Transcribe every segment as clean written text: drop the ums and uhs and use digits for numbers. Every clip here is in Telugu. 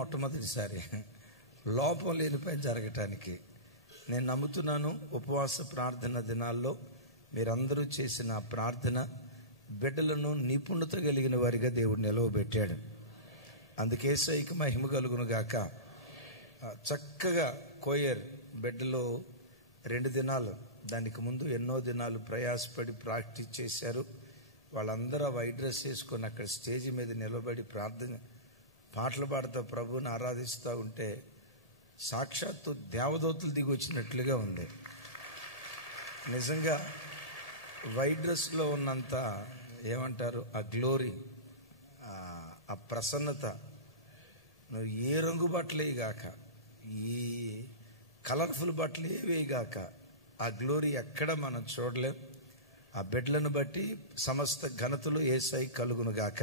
మొట్టమొదటిసారి లోపం లేని పని జరగటానికి. నేను నమ్ముతున్నాను ఉపవాస ప్రార్థన దినాల్లో మీరందరూ చేసిన ప్రార్థన బిడ్డలను నిపుణత కలిగిన వారిగా దేవుడు నిలవబెట్టాడు. అందుకే సైకి మహిమ కలుగును గాక. చక్కగా కోయర్ బిడ్డలో 2 దినాలు, దానికి ముందు ఎన్నో దినాలు ప్రయాసపడి ప్రాక్టీస్ చేశారు. వాళ్ళందరూ వైట్ డ్రెస్ వేసుకొని అక్కడ స్టేజ్ మీద నిలబడి ప్రార్థన పాటలు పాడుతూ ప్రభువుని ఆరాధిస్తూ ఉంటే సాక్షాత్తు దేవదూతలు దిగి వచ్చినట్లుగా ఉంది. నిజంగా వైట్ డ్రెస్లో ఉన్నంత ఏమంటారు, ఆ గ్లోరీ, ఆ ప్రసన్నత, నువ్వు ఏ రంగు బట్టలు వేయగాక, ఈ కలర్ఫుల్ బట్టలు వేయగాక ఆ గ్లోరీ ఎక్కడ మనం చూడలేం. ఆ బిడ్డలను బట్టి సమస్త ఘనతలు యేసయ్య కలుగును గాక.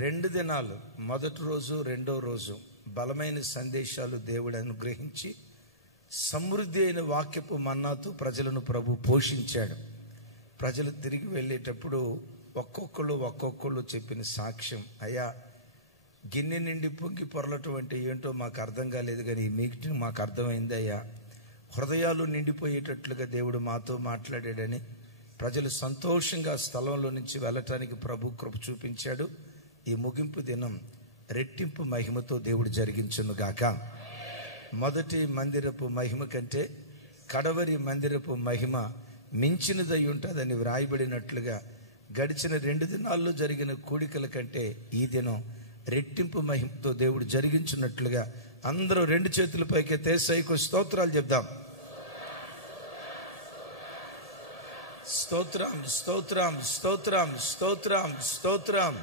2 దినాలు, మొదటి రోజు రెండో రోజు బలమైన సందేశాలు దేవుడు అనుగ్రహించి సమృద్ధి అయిన వాక్యపు మన్నాతో ప్రజలను ప్రభు పోషించాడు. ప్రజలు తిరిగి వెళ్ళేటప్పుడు ఒక్కొక్కళ్ళు చెప్పిన సాక్ష్యం, అయ్యా గిన్నె నిండి పొంగి పొరలటం అంటే ఏంటో మాకు అర్థం కాలేదు, కానీ ఈ మీటింగ్ మాకు అర్థమైంది అయ్యా. హృదయాలు నిండిపోయేటట్లుగా దేవుడు మాతో మాట్లాడాడని ప్రజలు సంతోషంగా స్థలంలో నుంచి వెళ్ళటానికి ప్రభు కృప చూపించాడు. ఈ ముగింపు దినం రెట్టింపు మహిమతో దేవుడు జరిగించును గాక. మొదటి మందిరపు మహిమ కంటే కడవరి మందిరపు మహిమ మించినదై ఉంటుందని వ్రాయబడినట్లుగా గడిచిన 2 దినాల్లో జరిగిన కూడికల కంటే ఈ దినం రెట్టింపు మహిమతో దేవుడు జరిగించున్నట్లుగా అందరూ 2 చేతుల పైకెత్తి యేసయ్యకు స్తోత్రాలు చెప్దాం. స్తోత్రం స్తోత్రం స్తోత్రం స్తోత్రం స్తోత్రం.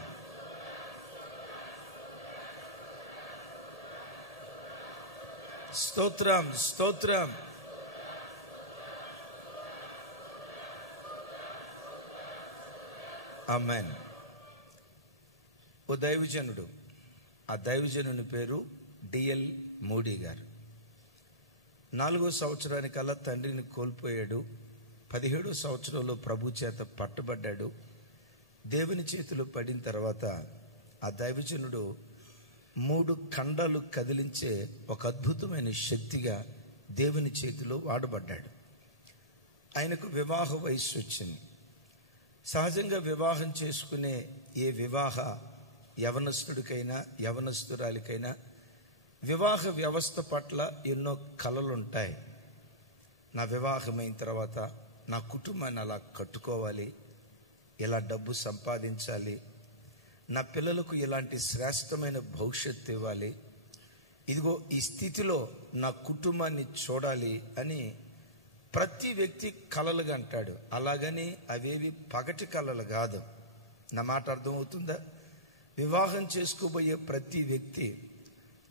స్తోత్రం స్తోత్రం. ఆమేన్. ఓ దైవజనుడు, ఆ దైవజనుని పేరు డిఎల్ మూడీ గారు. 4వ సంవత్సరానికల్లా తండ్రిని కోల్పోయాడు. 17వ సంవత్సరంలో ప్రభు చేత పట్టుబడ్డాడు. దేవుని చేతిలో పడిన తర్వాత ఆ దైవజనుడు 3 ఖండాలు కదిలించే ఒక అద్భుతమైన శక్తిగా దేవుని చేతిలో వాడబడ్డాడు. ఆయనకు వివాహ వయస్సు వచ్చింది. సహజంగా వివాహం చేసుకునే ఏ వివాహ యవనస్తుడికైనా యవనస్తురాలికైనా వివాహ వ్యవస్థ పట్ల ఎన్నో కలలుంటాయి. నా వివాహమైన తర్వాత నా కుటుంబాన్ని అలా కట్టుకోవాలి, ఇలా డబ్బు సంపాదించాలి, నా పిల్లలకు ఇలాంటి శ్రేష్టమైన భవిష్యత్తు ఇవ్వాలి, ఇదిగో ఈ స్థితిలో నా కుటుంబాన్ని చూడాలి అని ప్రతి వ్యక్తి కలలుగా అంటాడు. అలాగని అవేవి పగటి కలలు కాదు. నా మాట అర్థమవుతుందా? వివాహం చేసుకోబోయే ప్రతి వ్యక్తి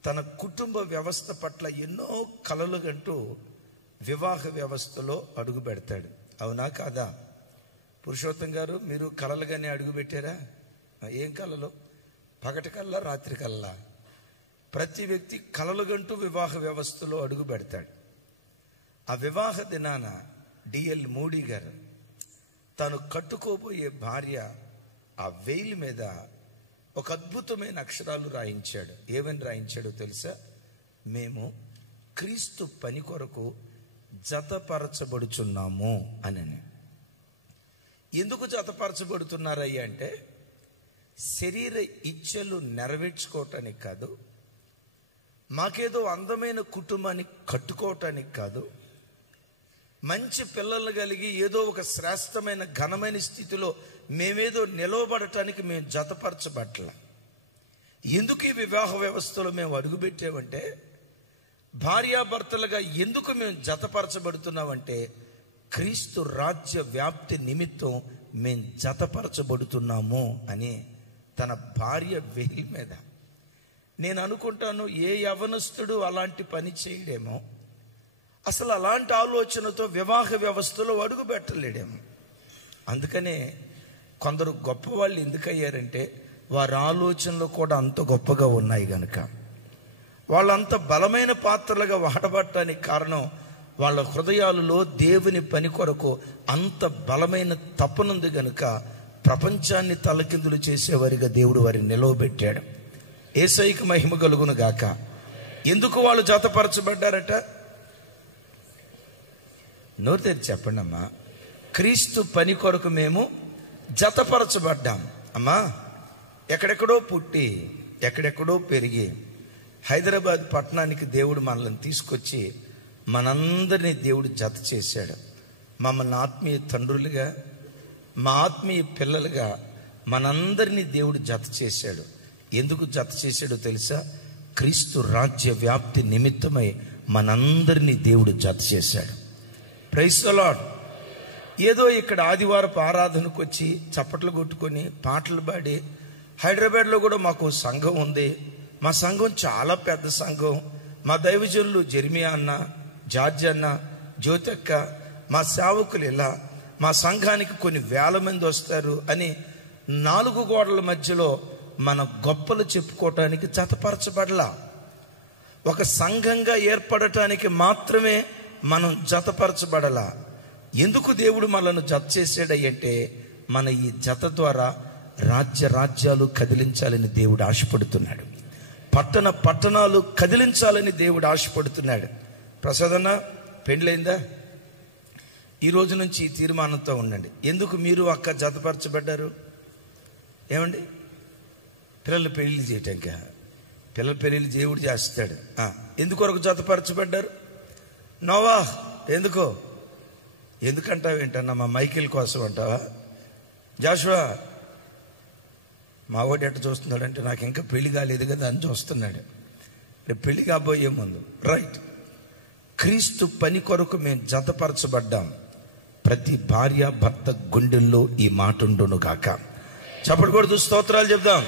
తన కుటుంబ వ్యవస్థ పట్ల ఎన్నో కలలుగంటూ వివాహ వ్యవస్థలో అడుగు పెడతాడు. అవునా కాదా? పురుషోత్తం గారు, మీరు కలలుగానే అడుగు పెట్టారా? ఏం కలలు? పగటి కల్లా రాత్రి కల్లా? ప్రతి వ్యక్తి కలలుగంటూ వివాహ వ్యవస్థలో అడుగు పెడతాడు. ఆ వివాహ దినాన డిఎల్ మూడీ గారు తను కట్టుకోబోయే భార్య ఆ వేలి మీద ఒక అద్భుతమైన అక్షరాలు రాయించాడు. ఏమని రాయించాడో తెలుసా? మేము క్రీస్తు పని కొరకు జతపరచబడుచున్నాము అని. ఎందుకు జతపరచబడుతున్నారయ్యా అంటే శరీర ఇచ్ఛలు నెరవేర్చుకోవటానికి కాదు, మాకేదో అందమైన కుటుంబాన్ని కట్టుకోవటానికి కాదు, మంచి పిల్లలు కలిగి ఏదో ఒక శ్రేష్టమైన ఘనమైన స్థితిలో మేమేదో నిలవబడటానికి మేము జతపరచబట్ల. ఎందుకు ఈ వివాహ వ్యవస్థలో మేము అడుగుపెట్టామంటే, భార్యాభర్తలుగా ఎందుకు మేము జతపరచబడుతున్నామంటే క్రీస్తు రాజ్య వ్యాప్తి నిమిత్తం మేము జతపరచబడుతున్నాము అని తన భార్య వేలి మీద. నేను అనుకుంటాను, ఏ యవనస్తుడు అలాంటి పని చేయడేమో, అసలు అలాంటి ఆలోచనతో వివాహ వ్యవస్థలో అడుగు పెట్టలేడేమో. అందుకనే కొందరు గొప్పవాళ్ళు ఎందుకయ్యారంటే వారి ఆలోచనలు కూడా అంత గొప్పగా ఉన్నాయి గనుక, వాళ్ళంత బలమైన పాత్రలుగా వాడబడటానికి కారణం వాళ్ళ హృదయాలలో దేవుని పని కొరకు అంత బలమైన తపనుంది గనుక ప్రపంచాన్ని తలకిందులు చేసేవారిగా దేవుడు వారిని నిలవబెట్టాడు. యేసయ్యకు మహిమ కలుగును గాక. ఎందుకు వాళ్ళు జతపరచబడ్డారట? నోరు తెరిచి చెప్పండి అమ్మా. క్రీస్తు పని కొరకు మేము జతపరచబడ్డాం. అమ్మా, ఎక్కడెక్కడో పుట్టి ఎక్కడెక్కడో పెరిగి హైదరాబాద్ పట్టణానికి దేవుడు మనల్ని తీసుకొచ్చి మనందరినీ దేవుడు జత చేశాడు. మమ్మల్ని ఆత్మీయ తండ్రులుగా, మా ఆత్మీయ పిల్లలుగా మనందరినీ దేవుడు జత చేశాడు. ఎందుకు జత చేశాడో తెలుసా? క్రీస్తు రాజ్య వ్యాప్తి నిమిత్తమై మనందరినీ దేవుడు జత చేశాడు. Praise the lord. ఏదో ఇక్కడ ఆదివారపు ఆరాధనకు వచ్చి చప్పట్లు కొట్టుకొని పాటలు పాడి, హైదరాబాద్లో కూడా మాకు సంఘం ఉంది, మా సంఘం చాలా పెద్ద సంఘం, మా దైవజనులు జెర్మియా అన్న, జార్జ్ అన్న, జ్యోతక్క, మా సేవకులు ఇలా, మా సంఘానికి కొన్ని వేల మంది వస్తారు అని 4 గోడల మధ్యలో మన గొప్పలు చెప్పుకోవటానికి జతపరచబడలా. ఒక సంఘంగా ఏర్పడటానికి మాత్రమే మనం జతపరచబడలా. ఎందుకు దేవుడు మనల్ని జత చేసాడంటే, మన ఈ జత ద్వారా రాజ్యాలు కదిలించాలని దేవుడు ఆశపడుతున్నాడు. పట్టణాలు కదిలించాలని దేవుడు ఆశపడుతున్నాడు. ప్రసాదన్న, పెండ్లైందా? ఈ రోజు నుంచి ఈ తీర్మానంతో ఉండండి. ఎందుకు మీరు అక్క జతపరచబడ్డారు? ఏమండి? పిల్లల పెళ్లి చేయటానిక? పిల్లల పెళ్లి దేవుడు చేస్తాడు. ఎందుకొరకు జతపరచబడ్డారు? నోవా ఎందుకో? ఎందుకంటావు ఏంటన్నా? మా మైకిల్ కోసం అంటావా? జాషువా మా వాడు ఎట్ట చూస్తున్నాడంటే, నాకు ఇంకా పెళ్లి కాలేదు కదా అని చూస్తున్నాడు. రేపు పెళ్లి కాబోయే ముందు రైట్, క్రీస్తు పని కొరకు మేము జతపరచబడ్డాం. ప్రతి భార్య భర్త గుండెల్లో ఈ మాట ఉండును గాక. చప్పటి కొడుతూ స్తోత్రాలు చెప్దాం.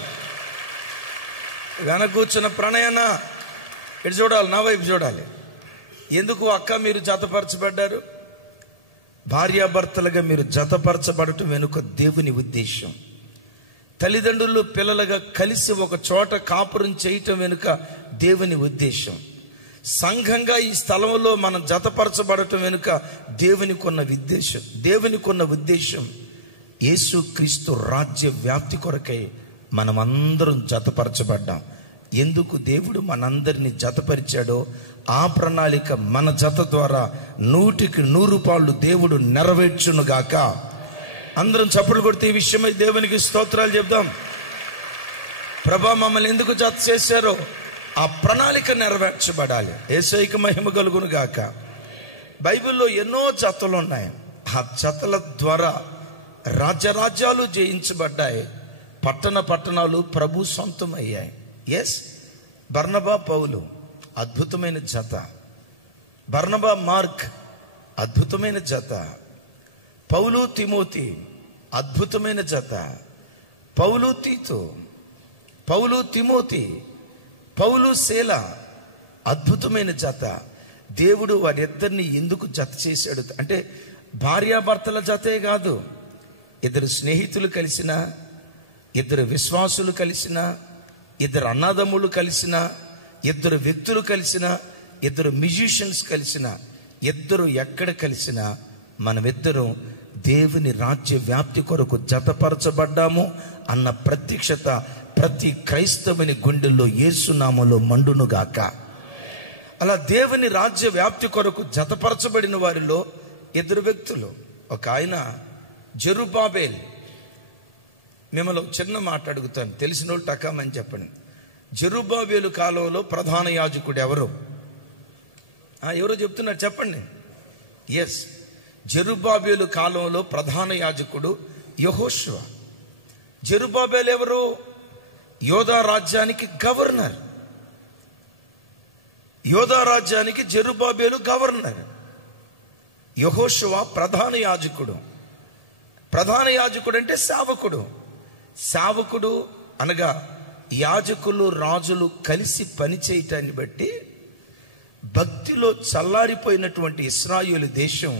వెనక కూర్చున్న ప్రణయన ఇటు చూడాలి, నా వైపు చూడాలి. ఎందుకు అక్క మీరు జతపరచబడ్డారు? భార్యాభర్తలుగా మీరు జతపరచబడటం వెనుక దేవుని ఉద్దేశం. తల్లిదండ్రులు పిల్లలుగా కలిసి ఒక చోట కాపురం చేయటం వెనుక దేవుని ఉద్దేశం. సంఘంగా ఈ స్థలంలో మనం జతపరచబడటం వెనుక దేవునికి ఉన్న ఉద్దేశం యేసుక్రీస్తు రాజ్య వ్యాప్తి కొరకై మనమందరం జతపరచబడ్డాం. ఎందుకు దేవుడు మనందరినీ జతపరిచాడో ఆ ప్రణాళిక మన జత ద్వారా 100కి 100 పాళ్ళు దేవుడు నెరవేర్చునుగాక. అందరం చప్పట్లు కొడితే ఈ విషయమై దేవునికి స్తోత్రాలు చెప్దాం. ప్రభా, మమ్మల్ని ఎందుకు జత చేశారో ఆ ప్రణాళిక నెరవేర్చబడాలి. యేసయ్యకు మహిమ కలుగును గాక. బైబిల్లో ఎన్నో జతలు ఉన్నాయి. ఆ జతల ద్వారా రాజ్యాలు జయించబడ్డాయి. పట్టణాలు ప్రభు సొంతమయ్యాయి. ఎస్, బర్నబా పౌలు అద్భుతమైన జత, బర్నబా మార్క్ అద్భుతమైన జత, పౌలు తిమోతి అద్భుతమైన జత, పౌలు తీతు, పౌలు తిమోతి, పౌలు శీల అద్భుతమైన జత. దేవుడు వారిద్దరిని ఎందుకు జత చేశాడు అంటే, భార్యాభర్తల జతే కాదు, 2 స్నేహితులు కలిసిన, 2 విశ్వాసులు కలిసిన, 2 అన్నదమ్ములు కలిసిన, 2 వ్యక్తులు కలిసిన, 2 మ్యూజిషియన్స్ కలిసిన, 2 ఎక్కడ కలిసినా మనమిద్దరం దేవుని రాజ్య వ్యాప్తి కొరకు జతపరచబడ్డాము అన్న ప్రత్యక్షత ప్రతి క్రైస్తవుని గుండెల్లో యేసునామములో మండునుగాక. అలా దేవుని రాజ్య వ్యాప్తి కొరకు జతపరచబడిన వారిలో 2 వ్యక్తులు. ఒక ఆయన జెరుబ్బాబెల్. మిమ్మల్ని చిన్న మాట అడుగుతాను, తెలిసిన వాళ్ళు టకామని చెప్పండి. జెరుబ్బాబెలు కాలంలో ప్రధాన యాజకుడు ఎవరు? ఎవరో చెప్తున్నారు, చెప్పండి. ఎస్, జెరుబ్బాబెలు కాలంలో ప్రధాన యాజకుడు యెహోషువ. జెరుబ్బాబెల్ ఎవరు? యోధా రాజ్యానికి గవర్నర్. యోధా రాజ్యానికి జెరుబ్బాబెలు గవర్నర్. యెహోషువ ప్రధాన యాజకుడు. ప్రధాన యాజకుడు అంటే సేవకుడు. సేవకుడు అనగా యాజకులు రాజులు కలిసి పని చేయటాన్ని బట్టి భక్తిలో చల్లారిపోయినటువంటి ఇశ్రాయేలు దేశం,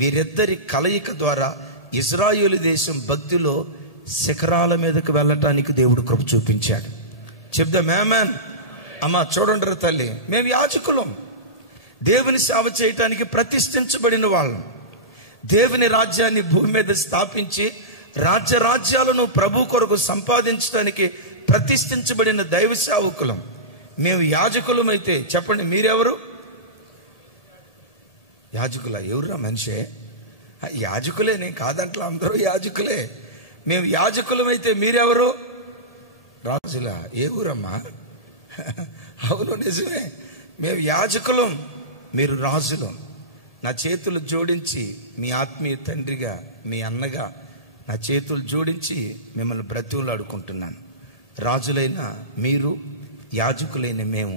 వీరిద్దరి కలయిక ద్వారా ఇశ్రాయేలు దేశం భక్తిలో శిఖరాల మీదకు వెళ్ళటానికి దేవుడు కృప చూపించాడు. చెప్దాం ఆమేన్. అమ్మా చూడండి రా తల్లి, మేము యాజకులం, దేవుని సేవ చేయటానికి ప్రతిష్ఠించబడిన వాళ్ళం. దేవుని రాజ్యాన్ని భూమి మీద స్థాపించి రాజ్యాలను ప్రభు కొరకు సంపాదించడానికి ప్రతిష్ఠించబడిన దైవ సేవకులం. మేము యాజకులమైతే చెప్పండి, మీరెవరు? యాజకులా? ఎవరురా మనిషే? యాజకులే, నేను కాదంట్లా, అందరూ యాజకులే. మేము యాజకులమైతే మీరెవరు? రాజులా? ఏ ఊరమ్మా? అవును, నిజమే, మేము యాజకులం, మీరు రాజులం. నా చేతులు జోడించి మీ ఆత్మీయ తండ్రిగా, మీ అన్నగా నా చేతులు జోడించి మిమ్మల్ని బ్రతిమలాడుకుంటున్నాను. రాజులైన మీరు, యాజకులైన మేము,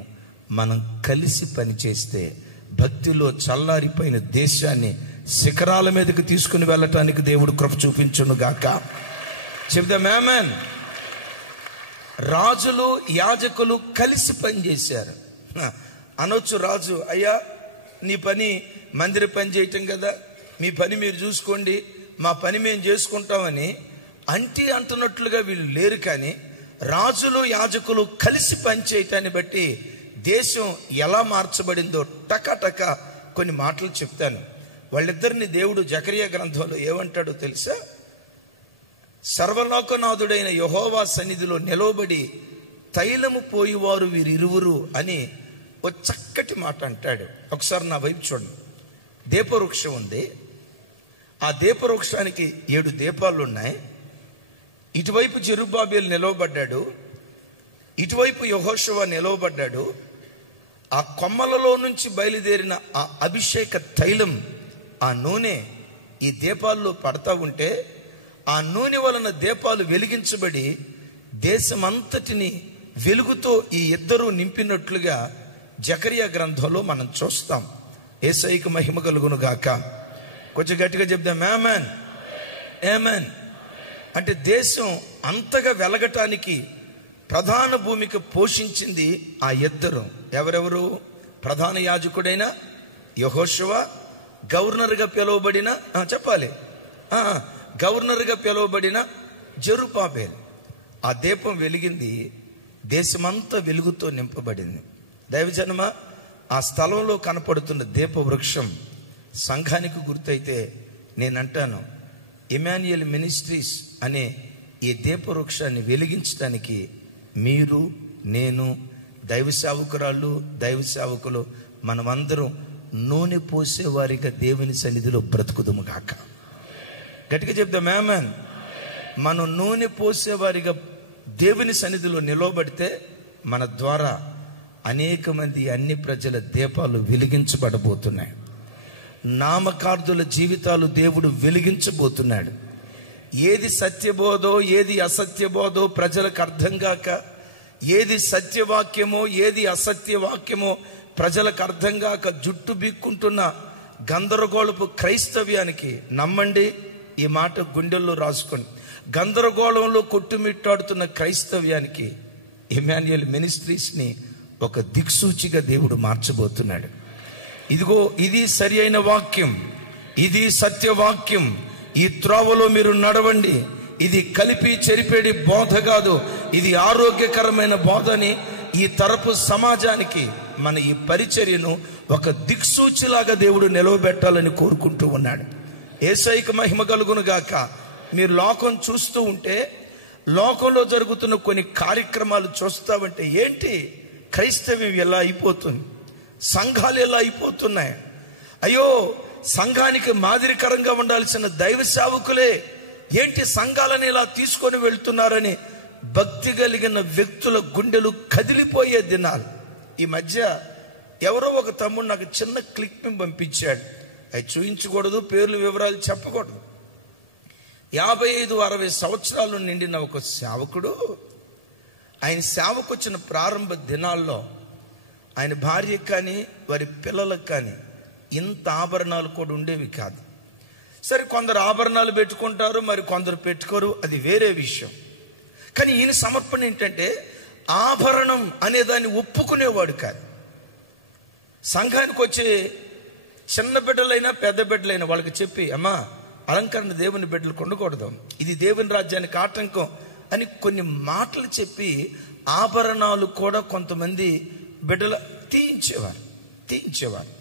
మనం కలిసి పనిచేస్తే భక్తిలో చల్లారిపోయిన దేశాన్ని శిఖరాల మీదకి తీసుకుని వెళ్ళటానికి దేవుడు కృప చూపించును గాక. చెప్దాం ఆమేన్. రాజులు యాజకులు కలిసి పనిచేశారు. అనొచ్చు రాజు, అయ్యా నీ పని మందిర పని చేయటం కదా, మీ పని మీరు చూసుకోండి, మా పని మేము చేసుకుంటామని అంటున్నట్లుగా వీళ్ళు లేరు. కానీ రాజులు యాజకులు కలిసి పనిచేయటాన్ని బట్టి దేశం ఎలా మార్చబడిందో టక కొన్ని మాటలు చెప్తాను. వాళ్ళిద్దరిని దేవుడు జకరియా గ్రంథంలో ఏమంటాడో తెలుసా? సర్వలోకనాథుడైన యెహోవా సన్నిధిలో నిలవబడి తైలము పోయివారు వీరిరువురు అని ఒక చక్కటి మాట అంటాడు. ఒకసారి నా వైపు చూడండి. దీపవృక్షం ఉంది. ఆ దీపవృక్షానికి 7 దీపాలు ఉన్నాయి. ఇటువైపు జెరుబ్బాబెలు నిలవబడ్డాడు, ఇటువైపు యెహోషువ నిలవబడ్డాడు. ఆ కొమ్మలలో నుంచి బయలుదేరిన ఆ అభిషేక తైలం, ఆ నూనె ఈ దీపాల్లో పడతా ఉంటే ఆ నూనె వలన దీపాలు వెలిగించబడి దేశమంతటిని వెలుగుతో ఈ ఇద్దరు నింపినట్లుగా జకరియా గ్రంథంలో మనం చూస్తాం. యేసయ్యకు మహిమ కలుగును గాక. కొంచెం గట్టిగా చెప్దాం ఆమేన్, ఆమేన్. అంటే దేశం అంతగా వెలగటానికి ప్రధాన భూమిక పోషించింది ఆ ఇద్దరు. ఎవరెవరు? ప్రధాన యాజకుడైన యెహోషువ, గవర్నర్గా పిలువబడిన చెప్పాలి గవర్నర్గా పిలువబడిన జెరుబ్బాబెలు. ఆ దీపం వెలిగింది, దేశమంతా వెలుగుతో నింపబడింది. దైవజనమ, ఆ స్థలంలో కనపడుతున్న దీప వృక్షం సంఘానికి గుర్తయితే నేనంటాను, ఇమాన్యుయల్ మినిస్ట్రీస్ అనే ఈ దీప వృక్షాన్ని వెలిగించడానికి మీరు, నేను, దైవ సేవకురాళ్ళు, దైవ సేవకులు మనమందరం నూనె పోసేవారిగా దేవుని సన్నిధిలో బ్రతుకుదుము గాక. గట్టిగా చెప్దాం ఆమేన్. మనం నూనె పోసేవారిగా దేవుని సన్నిధిలో నిలవబడితే మన ద్వారా అనేక మంది, అన్ని ప్రజల దీపాలు వెలిగించబడబోతున్నాయి. నామకార్థుల జీవితాలు దేవుడు వెలిగించబోతున్నాడు. ఏది సత్యబోధో ఏది అసత్యబోధో ప్రజలకు అర్థం కాక, ఏది సత్యవాక్యమో ఏది అసత్యవాక్యమో ప్రజలకు అర్థం కాక జుట్టు బిక్కుంటున్న గందరగోళపు క్రైస్తవ్యానికి, నమ్మండి ఈ మాట గుండెల్లో రాసుకోండి, గందరగోళంలో కొట్టుమిట్టాడుతున్న క్రైస్తవ్యానికి ఇమాన్యుయల్ మినిస్ట్రీస్ని ఒక దిక్సూచిగా దేవుడు మార్చబోతున్నాడు. ఇదిగో, ఇది సరి అయిన వాక్యం, ఇది సత్యవాక్యం, ఈ త్రోవలో మీరు నడవండి, ఇది కలిపి చెరిపేడి బోధ కాదు, ఇది ఆరోగ్యకరమైన బోధని ఈ తరపు సమాజానికి మన ఈ పరిచర్యను ఒక దిక్సూచిలాగా దేవుడు నిలవబెట్టాలని కోరుకుంటూ ఉన్నాడు. యేసయ్యకు మహిమ కలుగును గాక. మీరు లోకం చూస్తూ ఉంటే, లోకంలో జరుగుతున్న కొన్ని కార్యక్రమాలు చూస్తామంటే, ఏంటి క్రైస్తవ్యం ఎలా అయిపోతుంది, సంఘాలు ఎలా అయిపోతున్నాయి, అయ్యో సంఘానికి మాదిరికరంగా ఉండాల్సిన దైవ సేవకులే ఏంటి సంఘాలను ఇలా తీసుకొని వెళ్తున్నారని భక్తి కలిగిన వ్యక్తుల గుండెలు కదిలిపోయే దినాలు. ఈ మధ్య ఎవరో ఒక తమ్ముడు నాకు చిన్న క్లిప్ పంపించాడు. అవి చూయించకూడదు, పేర్లు వివరాలు చెప్పకూడదు. 55-60 సంవత్సరాలు నిండిన ఒక సేవకుడు, ఆయన సేవకు వచ్చిన ప్రారంభ దినాల్లో ఆయన భార్యకు కానీ వారి పిల్లలకు కానీ ఇంత ఆభరణాలు కూడా ఉండేవి కాదు. సరే, కొందరు ఆభరణాలు పెట్టుకుంటారు, మరి కొందరు పెట్టుకోరు, అది వేరే విషయం. కానీ ఈయన సమర్పణ ఏంటంటే ఆభరణం అనేదాన్ని ఒప్పుకునేవాడు కాదు. సంఘానికి వచ్చే చిన్న బిడ్డలైనా పెద్ద బిడ్డలైనా వాళ్ళకి చెప్పి, అమ్మా అలంకరణ దేవుని బిడ్డలు కొండకూడదు, ఇది దేవుని రాజ్యానికి ఆటంకం అని కొన్ని మాటలు చెప్పి ఆభరణాలు కూడా కొంతమంది బిడ్డలు తీయించేవారు.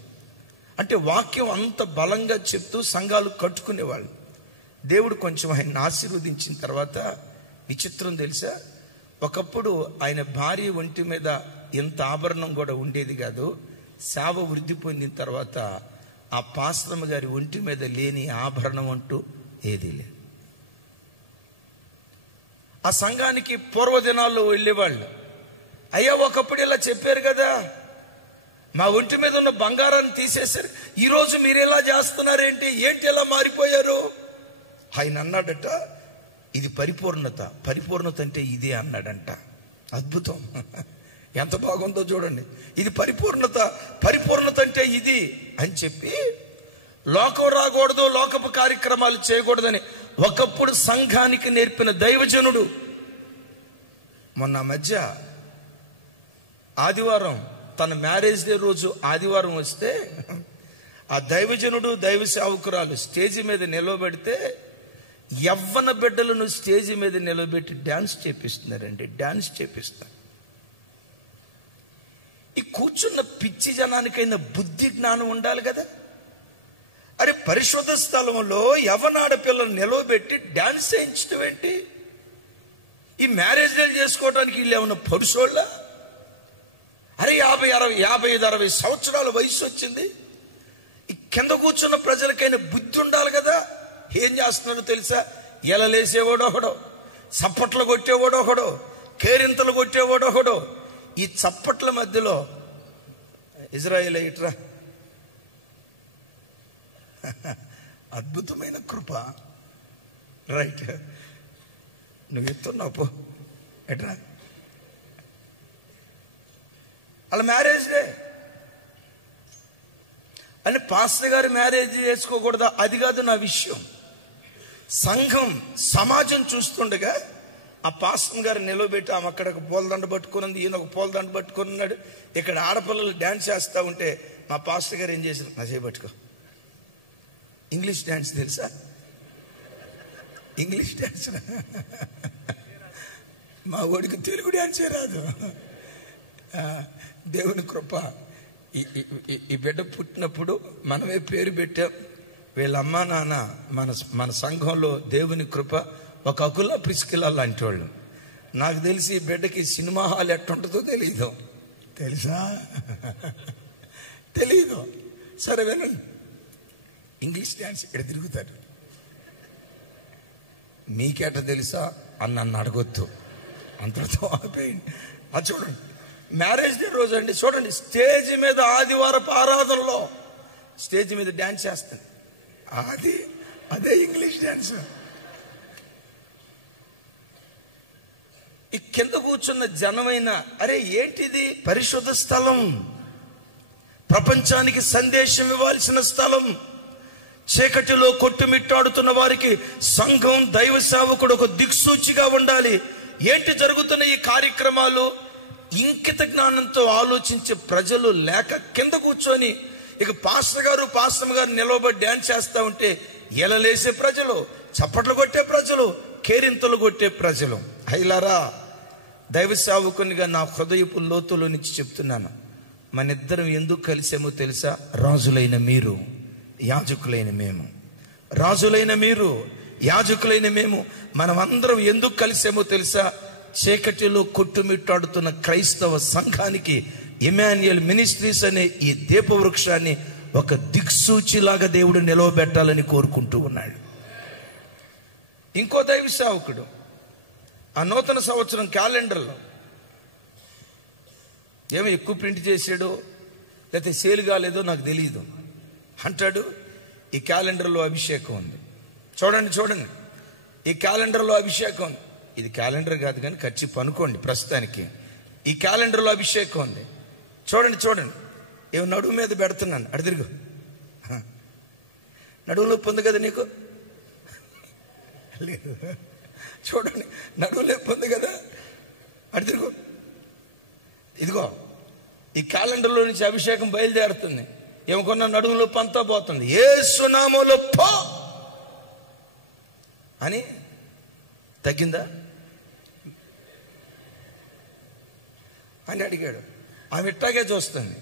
అంటే వాక్యం అంత బలంగా చెప్తూ సంఘాలు కట్టుకునేవాళ్ళు. దేవుడు కొంచెం ఆయన ఆశీర్వదించిన తర్వాత విచిత్రం తెలుసా, ఒకప్పుడు ఆయన భార్య ఒంటి మీద ఎంత ఆభరణం కూడా ఉండేది కాదు. సేవ వృద్ధి పొందిన తర్వాత ఆ పాస్టమ్మ గారి ఒంటి మీద లేని ఆభరణం అంటూ ఏదీ లేదు. ఆ సంఘానికి పూర్వదినాల్లో వెళ్ళేవాళ్ళు, అయ్యా ఒకప్పుడు ఇలా చెప్పారు కదా, మా ఒంటి మీద ఉన్న బంగారాన్ని తీసేశారు, ఈరోజు మీరు ఎలా చేస్తున్నారేంటి, ఏంటి ఎలా మారిపోయారు? ఆయన అన్నాడట, ఇది పరిపూర్ణత. పరిపూర్ణత అంటే ఇదే అన్నాడంట. అద్భుతం, ఎంత బాగుందో చూడండి. ఇది పరిపూర్ణత, పరిపూర్ణత అంటే ఇది అని చెప్పి లోకం రాకూడదు, లోకపు కార్యక్రమాలు చేయకూడదని ఒకప్పుడు సంఘానికి నేర్పిన దైవజనుడు మొన్న మధ్య ఆదివారం తన మ్యారేజ్ డే రోజు ఆదివారం వస్తే ఆ దైవజనుడు దైవ సేవకురాలు స్టేజి మీద నిలవబెడితే యవ్వన బిడ్డలను స్టేజి మీద నిలబెట్టి డాన్స్ చేపిస్తున్నారండి. డాన్స్ చేపిస్తారు. ఈ కూర్చున్న పిచ్చి జనానికైనా బుద్ధి జ్ఞానం ఉండాలి కదా. అరే పరిశుద్ధ స్థలంలో యవ్వనాడ పిల్లలు నిలవబెట్టి డాన్స్ చేయించడం ఏంటి? ఈ మ్యారేజ్ డేలు చేసుకోవడానికి వీళ్ళు ఏమన్నా పరుసోళ్ళ? అరే 55-60 సంవత్సరాల వయసు వచ్చింది. ఈ కింద కూర్చున్న ప్రజలకైనా బుద్ధి ఉండాలి కదా. ఏం చేస్తున్నారో తెలుసా? ఎలలేసేవాడు ఒకడో, చప్పట్లు కొట్టేవాడు ఒకడో, కేరింతలు కొట్టేవాడు ఒకడో. ఈ చప్పట్ల మధ్యలో ఇజ్రాయేల్ ఇట్రా, అద్భుతమైన కృప, రైట్, నువ్వు ఎత్తున్నావు పో, ఎట్రా. వాళ్ళ మ్యారేజ్ డే అని పాస్టర్ గారు మ్యారేజ్ చేసుకోకూడదా? అది కాదు నా విషయం. సంఘం సమాజం చూస్తుండగా ఆ పాస్టర్ గారు నిలబెట్టి ఆమె అక్కడ ఒక పూలదండ పట్టుకున్నది, ఈయన ఒక పూలదండ పట్టుకుని ఉన్నాడు. ఇక్కడ ఆడపిల్లలు డ్యాన్స్ చేస్తూ ఉంటే మా పాస్టర్ గారు ఏం చేశారు? నా చేపట్టుకో. ఇంగ్లీష్ డ్యాన్స్ తెలుసా? ఇంగ్లీష్ డ్యాన్స్ మా ఓడికి తెలుగు డ్యాన్సే రాదు. దేవుని కృప. ఈ బిడ్డ పుట్టినప్పుడు మనమే పేరు పెట్టాం. వీళ్ళ అమ్మా నాన్న మన సంఘంలో దేవుని కృప ఒక అకుల ప్రిస్కిలా లాంటి వాళ్ళు. నాకు తెలిసి ఈ బిడ్డకి సినిమా హాల్ ఎట్టుంటుందో తెలీదు. తెలుసా? తెలీదు. సరే వినండి, ఇంగ్లీష్ డ్యాన్స్ ఇక్కడ తిరుగుతారు. మీకేట తెలుసా అని నన్ను అడగొద్దు, అంతటితో ఆపేయండి. అది చూడండి, మ్యారేజ్ డే రోజు అండి, చూడండి స్టేజ్ మీద ఆదివారపు ఆరాధనలో స్టేజ్ మీద డ్యాన్స్ చేస్తాను. అదే ఇంగ్లీష్ డ్యాన్స్. ఈ కింద కూర్చున్న జనమైన, అరే ఏంటిది? పరిశుద్ధ స్థలం, ప్రపంచానికి సందేశం ఇవ్వాల్సిన స్థలం. చీకటిలో కొట్టుమిట్టాడుతున్న వారికి సంఘం, దైవ సేవకుడు ఒక దిక్సూచిగా ఉండాలి. ఏంటి జరుగుతున్న ఈ కార్యక్రమాలు? ఇంకిత జ్ఞానంతో ఆలోచించే ప్రజలు లేక కింద కూర్చొని ఇక పాస్టర్ గారు నిలవబడి డ్యాన్స్ చేస్తూ ఉంటే ఎలలేసే ప్రజలు, చప్పట్లు కొట్టే ప్రజలు, కేరింతలు కొట్టే ప్రజలు. హైలారా, దైవ సేవకునిగా నా హృదయపు లోతులో నుంచి చెప్తున్నాను, మన ఇద్దరం ఎందుకు కలిసామో తెలుసా? రాజులైన మీరు, యాజకులైన మేము. రాజులైన మీరు, యాజకులైన మేము, మనం అందరం ఎందుకు కలిసామో తెలుసా? చీకటిలో కొట్టుమిట్టాడుతున్న క్రైస్తవ సంఘానికి ఇమాన్యుయల్ మినిస్ట్రీస్ అనే ఈ దీపవృక్షాన్ని ఒక దిక్సూచిలాగా దేవుడు నిలవబెట్టాలని కోరుకుంటూ ఉన్నాడు. ఇంకో దైవ సేవకుడు ఆ నూతన సంవత్సరం క్యాలెండర్లో ఏమో ఎక్కువ ప్రింట్ చేసాడో లేకపోతే సేల్ కాలేదో నాకు తెలియదు అంటాడు, ఈ క్యాలెండర్లో అభిషేకం ఉంది. చూడండి, ఈ క్యాలెండర్లో అభిషేకం ఉంది. ఇది క్యాలెండర్ కాదు కానీ ఖర్చు పనుకోండి ప్రస్తుతానికి. ఈ క్యాలెండర్లో అభిషేకం ఉంది. చూడండి, ఏమో నడుము మీద పెడుతున్నాను, అడి తిరుగు. నడువు నొప్పి ఉంది కదా నీకు? లేదు. చూడండి, నడువు నొప్పి ఉంది కదా, అడి తిరుగు. ఇదిగో ఈ క్యాలెండర్లో నుంచి అభిషేకం బయలుదేరుతుంది. ఏమనుకున్నా నడుము నొప్పి అంతా పోతుంది. యేసు నామములో పో అని. తగ్గిందా అని అడిగాడు. ఆమె ఇట్టాగే చూస్తుంది.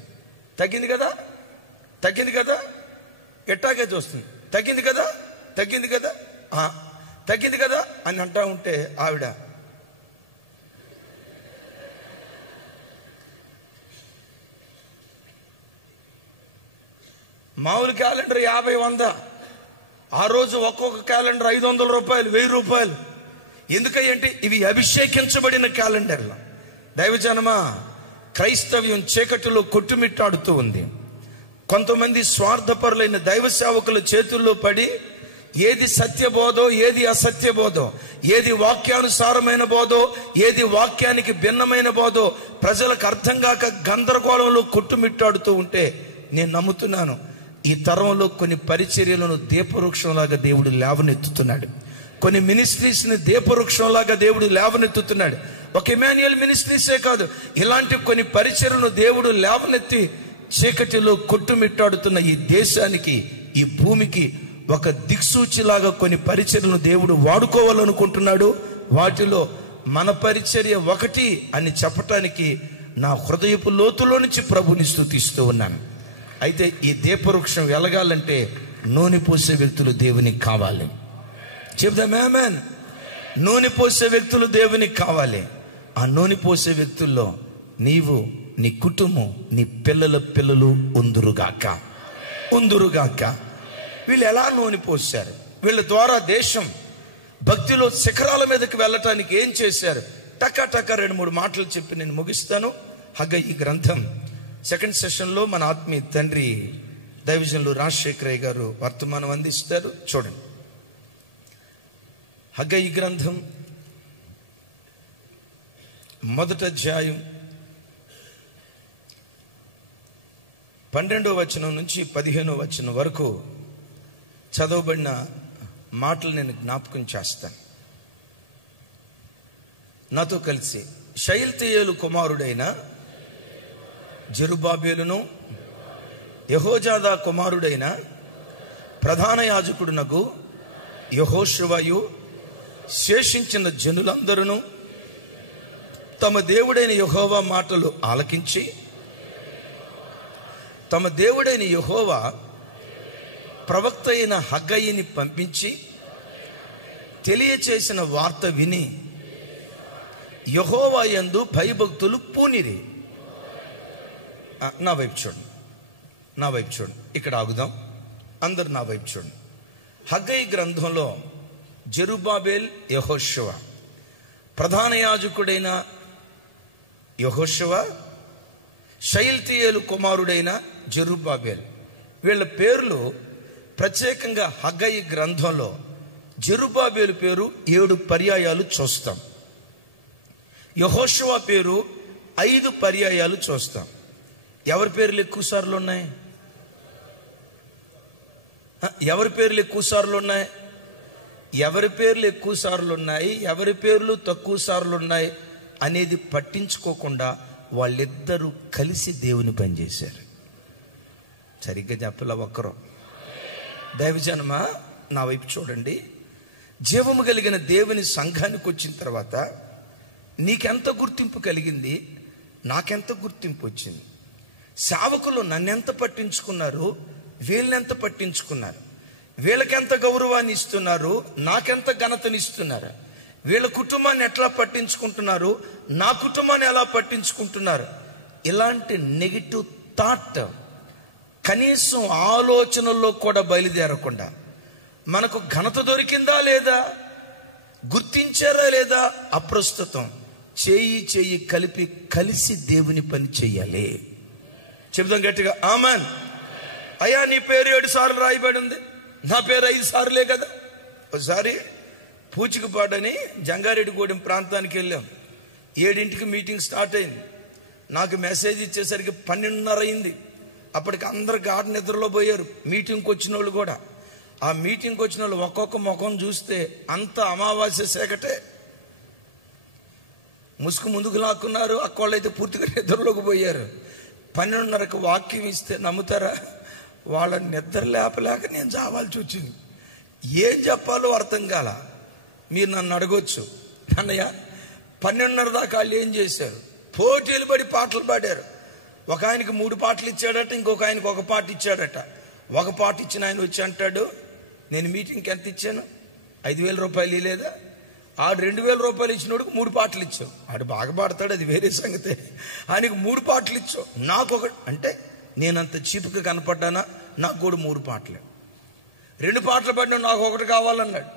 తగ్గింది కదా ఇట్టాగే చూస్తుంది. తగ్గింది కదా అని అంటా ఉంటే ఆవిడ మామూలు క్యాలెండర్ 50-100. ఆ రోజు ఒక్కొక్క క్యాలెండర్ 500 రూపాయలు, 1000 రూపాయలు. ఎందుకంటే ఇవి అభిషేకించబడిన క్యాలెండర్లు. దైవజనమా, క్రైస్తవ్యం చీకటిలో కొట్టుమిట్టాడుతూ ఉంది. కొంతమంది స్వార్థపరులైన దైవ సేవకుల చేతుల్లో పడి ఏది సత్యబోధో, ఏది అసత్య బోధో, ఏది వాక్యానుసారమైన బోధో, ఏది వాక్యానికి భిన్నమైన బోధో ప్రజలకు అర్థం కాక గందరగోళంలో కొట్టుమిట్టాడుతూ ఉంటే నేను నమ్ముతున్నాను, ఈ తరంలో కొన్ని పరిచర్యలను దీపవృక్షంలాగా దేవుడు లేవనెత్తుతున్నాడు. కొన్ని మినిస్ట్రీస్ని దీపవృక్షంలాగా దేవుడు లేవనెత్తుతున్నాడు. ఒక ఇమాన్యుయల్ మినిస్ట్రీసే కాదు, ఇలాంటి కొన్ని పరిచర్యలను దేవుడు లేవనెత్తి చీకటిలో కొట్టుమిట్టాడుతున్న ఈ దేశానికి, ఈ భూమికి ఒక దిక్సూచిలాగా కొన్ని పరిచర్యలను దేవుడు వాడుకోవాలనుకుంటున్నాడు. వాటిలో మన పరిచర్య ఒకటి అని చెప్పటానికి నా హృదయపు లోతులో నుంచి ప్రభుని స్తుతిస్తూ ఉన్నాను. అయితే ఈ దీపవృక్షం వెలగాలంటే నూనె పోసే వ్యక్తులు దేవునికి కావాలి. చెప్దాం ఆమేన్. నూనె పోసే వ్యక్తులు దేవునికి కావాలి. ఆ నూనె పోసే వ్యక్తుల్లో నీవు, నీ కుటుంబం, నీ పిల్లల పిల్లలు ఉందురుగాక. వీళ్ళు ఎలా నూనె పోసారు? వీళ్ళ ద్వారా దేశం భక్తిలో శిఖరాల మీదకి వెళ్ళటానికి ఏం చేశారు? టకా 2-3 మాటలు చెప్పి నేను ముగిస్తాను. హగ్గయి గ్రంథం 2nd సెషన్లో మన ఆత్మీయ తండ్రి దైవజనులు రాజశేఖరయ్య గారు వర్తమానం అందిస్తారు. చూడండి, హగ్గయి గ్రంథం 1వ అధ్యాయం 12వ వచనం నుంచి 15వ వచనం వరకు చదవబడిన మాటలు నేను జ్ఞాపకం చేస్తాను. నాతో కలిసి షయల్తీయేలు కుమారుడైన జెరుబ్బాబెలును, యెహోజాదా కుమారుడైన ప్రధాన యాజకుడునకు యెహోషువయు, శేషించిన జనులందరూ తమ దేవుడైన యెహోవా మాటలు ఆలకించి, తమ దేవుడైన యెహోవా ప్రవక్త అయిన హగ్గయిని పంపించి తెలియచేసిన వార్త విని యెహోవా యందు భయభక్తులు పూనిరి. నా వైపు చూడండి, ఇక్కడ ఆగుదాం. అందరు నా వైపు చూడండి. హగ్గయి గ్రంథంలో జెరుబ్బాబెల్, యెహోషువ, ప్రధాన యాజకుడైన యెహోషువ, షయల్తీయేలు కుమారుడైన జెరుబ్బాబెల్, వీళ్ళ పేర్లు ప్రత్యేకంగా హగ్గయి గ్రంథంలో జెరుబ్బాబెలు పేరు 7 పర్యాయాలు చూస్తాం. యెహోషువ పేరు 5 పర్యాయాలు చూస్తాం. ఎవరి పేర్లు ఎక్కువ సార్లు ఉన్నాయి? ఎవరి పేర్లు ఎక్కువ సార్లు ఉన్నాయి? ఎవరి పేర్లు ఎక్కువ సార్లు ఉన్నాయి, ఎవరి పేర్లు తక్కువ సార్లు ఉన్నాయి అనేది పట్టించుకోకుండా వాళ్ళిద్దరూ కలిసి దేవుని పనిచేశారు. సరిగ్గా చెప్పలే ఒక్కరు. దైవజనమా, నా వైపు చూడండి. జీవము కలిగిన దేవుని సంఘానికి వచ్చిన తర్వాత నీకెంత గుర్తింపు కలిగింది, నాకెంత గుర్తింపు వచ్చింది? సేవకులు నన్నెంత పట్టించుకున్నారు, వీళ్ళనెంత పట్టించుకున్నారు? వీళ్ళకెంత గౌరవాన్ని ఇస్తున్నారు, నాకెంత ఘనతనిస్తున్నారు? వీళ్ళ కుటుంబాన్ని ఎట్లా పట్టించుకుంటున్నారు, నా కుటుంబాన్ని ఎలా పట్టించుకుంటున్నారు? ఇలాంటి నెగిటివ్ థాట్ కనీసం ఆలోచనల్లో కూడా బయలుదేరకుండా మనకు ఘనత దొరికిందా లేదా, గుర్తించారా లేదా, అప్రస్తుతం చేయి కలిపి కలిసి దేవుని పని చెయ్యాలి. చెబుదాం గట్టిగా ఆమేన్. అయ్యా, నీ పేరు 7 సార్లు రాయబడి ఉంది, నా పేరు 5 సార్లే కదా. ఒకసారి పూచికపాడని జంగారెడ్డిగూడెం ప్రాంతానికి వెళ్ళాం. 7ంటికి మీటింగ్ స్టార్ట్ అయింది. నాకు మెసేజ్ ఇచ్చేసరికి 12:30 అయింది. అప్పటికి అందరు గాఢ నిద్రలో పోయారు, మీటింగ్కి వచ్చిన వాళ్ళు కూడా. ఆ మీటింగ్కి వచ్చిన వాళ్ళు ఒక్కొక్క ముఖం చూస్తే అంత అమావాస్య సేకటే. ముసుగు ముందుకు లాక్కున్నారు, అక్కడైతే పూర్తిగా నిద్రలోకి పోయారు. 12:30కి వాక్యం ఇస్తే నమ్ముతారా? వాళ్ళ నిద్ర లేపలేక నేను చావాల్సి వచ్చింది. ఏం చెప్పాలో అర్థం కాల. మీరు నన్ను అడగొచ్చు, అన్నయ్య 12:30 దాకా వాళ్ళు ఏం చేశారు? పోటీలు పడి పాటలు పాడారు. ఒక ఆయనకి 3 పాటలు ఇచ్చాడట, ఇంకొక ఆయనకి 1 పాట ఇచ్చాడట. 1 పాట ఇచ్చిన ఆయన వచ్చి అంటాడు, నేను మీటింగ్కి ఎంత ఇచ్చాను? 5,000 రూపాయలు లేదా? ఆడు 2,000 రూపాయలు ఇచ్చినోడికి 3 పాటలు ఇచ్చావు. ఆడు బాగా పాడతాడు, అది వేరే సంగతే. ఆయనకు 3 పాటలు ఇచ్చావు, నాకు 1. అంటే నేనంత చీపుగా కనపడ్డానా? నాకు కూడా 3 పాటలే. 2 పాటలు పాడిన నాకు 1 కావాలన్నాడు.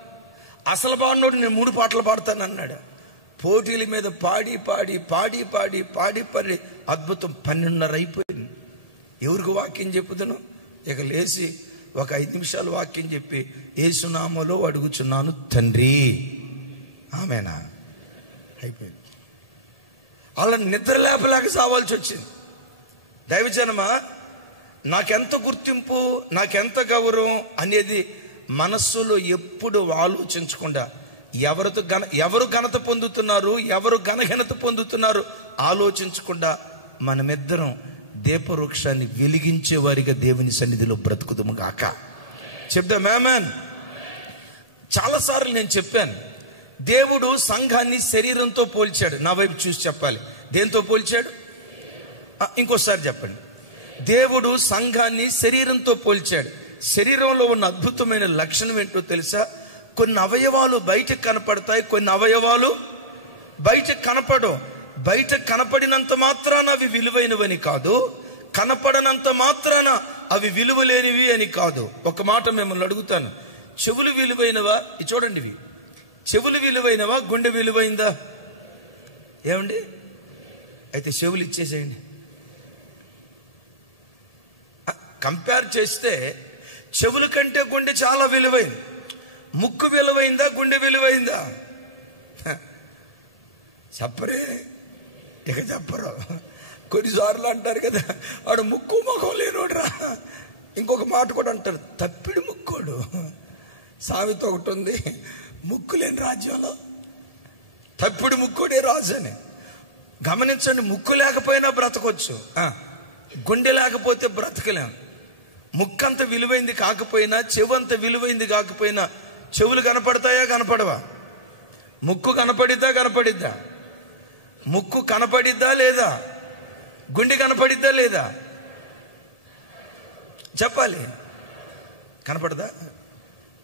అసలు పాడినోడు నేను 3 పాటలు పాడతాను అన్నాడు. పోటీల మీద పాడి పాడి పాడి పాడి పాడి పాడి అద్భుతం 12:30 అయిపోయింది. ఎవరికి వాక్యం చెప్పుదును? ఇక లేచి ఒక 5 నిమిషాలు వాక్యం చెప్పి యేసు నామములో అడుగుచున్నాను తండ్రి, ఆమేనా. అయిపోయింది. అలా నిద్ర లేపలేక సావాల్సి వచ్చింది. దైవజనమా, నాకెంత గుర్తింపు, నాకెంత గౌరవం అనేది మనస్సులో ఎప్పుడు ఆలోచించకుండా ఎవరు ఘనత పొందుతున్నారు, ఎవరు ఘనఘనత పొందుతున్నారు ఆలోచించకుండా మనమిద్దరం దీపవృక్షాన్ని వెలిగించే వారిగా దేవుని సన్నిధిలో బ్రతుకుదుము గాక. చెప్దాం ఆమేన్. చాలాసార్లు నేను చెప్పాను, దేవుడు సంఘాన్ని శరీరంతో పోల్చాడు. నా వైపు చూసి చెప్పాలి. దేంతో పోల్చాడు? ఇంకోసారి చెప్పండి. దేవుడు సంఘాన్ని శరీరంతో పోల్చాడు. శరీరంలో ఉన్న అద్భుతమైన లక్షణం ఏంటో తెలుసా? కొన్ని అవయవాలు బయటకు కనపడతాయి, కొన్ని అవయవాలు బయటకు కనపడవు. బయట కనపడినంత మాత్రాన అవి విలువైనవని కాదు, కనపడనంత మాత్రాన అవి విలువలేనివి అని కాదు. ఒక మాట మిమ్మల్ని అడుగుతాను, చెవులు విలువైనవా? ఇది చూడండి, ఇవి చెవులు విలువైనవా, గుండె విలువైందా? ఏమండి? అయితే చెవులు ఇచ్చేసేయండి. కంపేర్ చేస్తే చెవుల కంటే గుండె చాలా విలువైంది. ముక్కు విలువైందా, గుండె విలువైందా? చెప్పరే, ఇక చెప్పరు. కొన్నిసార్లు అంటారు కదా, వాడు ముక్కు ముఖం లేనోడ్రా. ఇంకొక మాట కూడా అంటారు, తప్పిడి ముక్కోడు. సామెత ఒకటి ఉంది, ముక్కు లేని రాజ్యంలో తప్పిడి ముక్కోడే రాజు అని. గమనించండి, ముక్కు లేకపోయినా బ్రతకొచ్చు, గుండె లేకపోతే బ్రతకలేం. ముక్కు అంత విలువైంది కాకపోయినా, చెవు అంత విలువైంది కాకపోయినా, చెవులు కనపడతాయా, కనపడవా? ముక్కు కనపడిద్దా, కనపడిద్దా? ముక్కు కనపడిద్దా లేదా? గుండె కనపడిద్దా లేదా? చెప్పాలి. కనపడదా?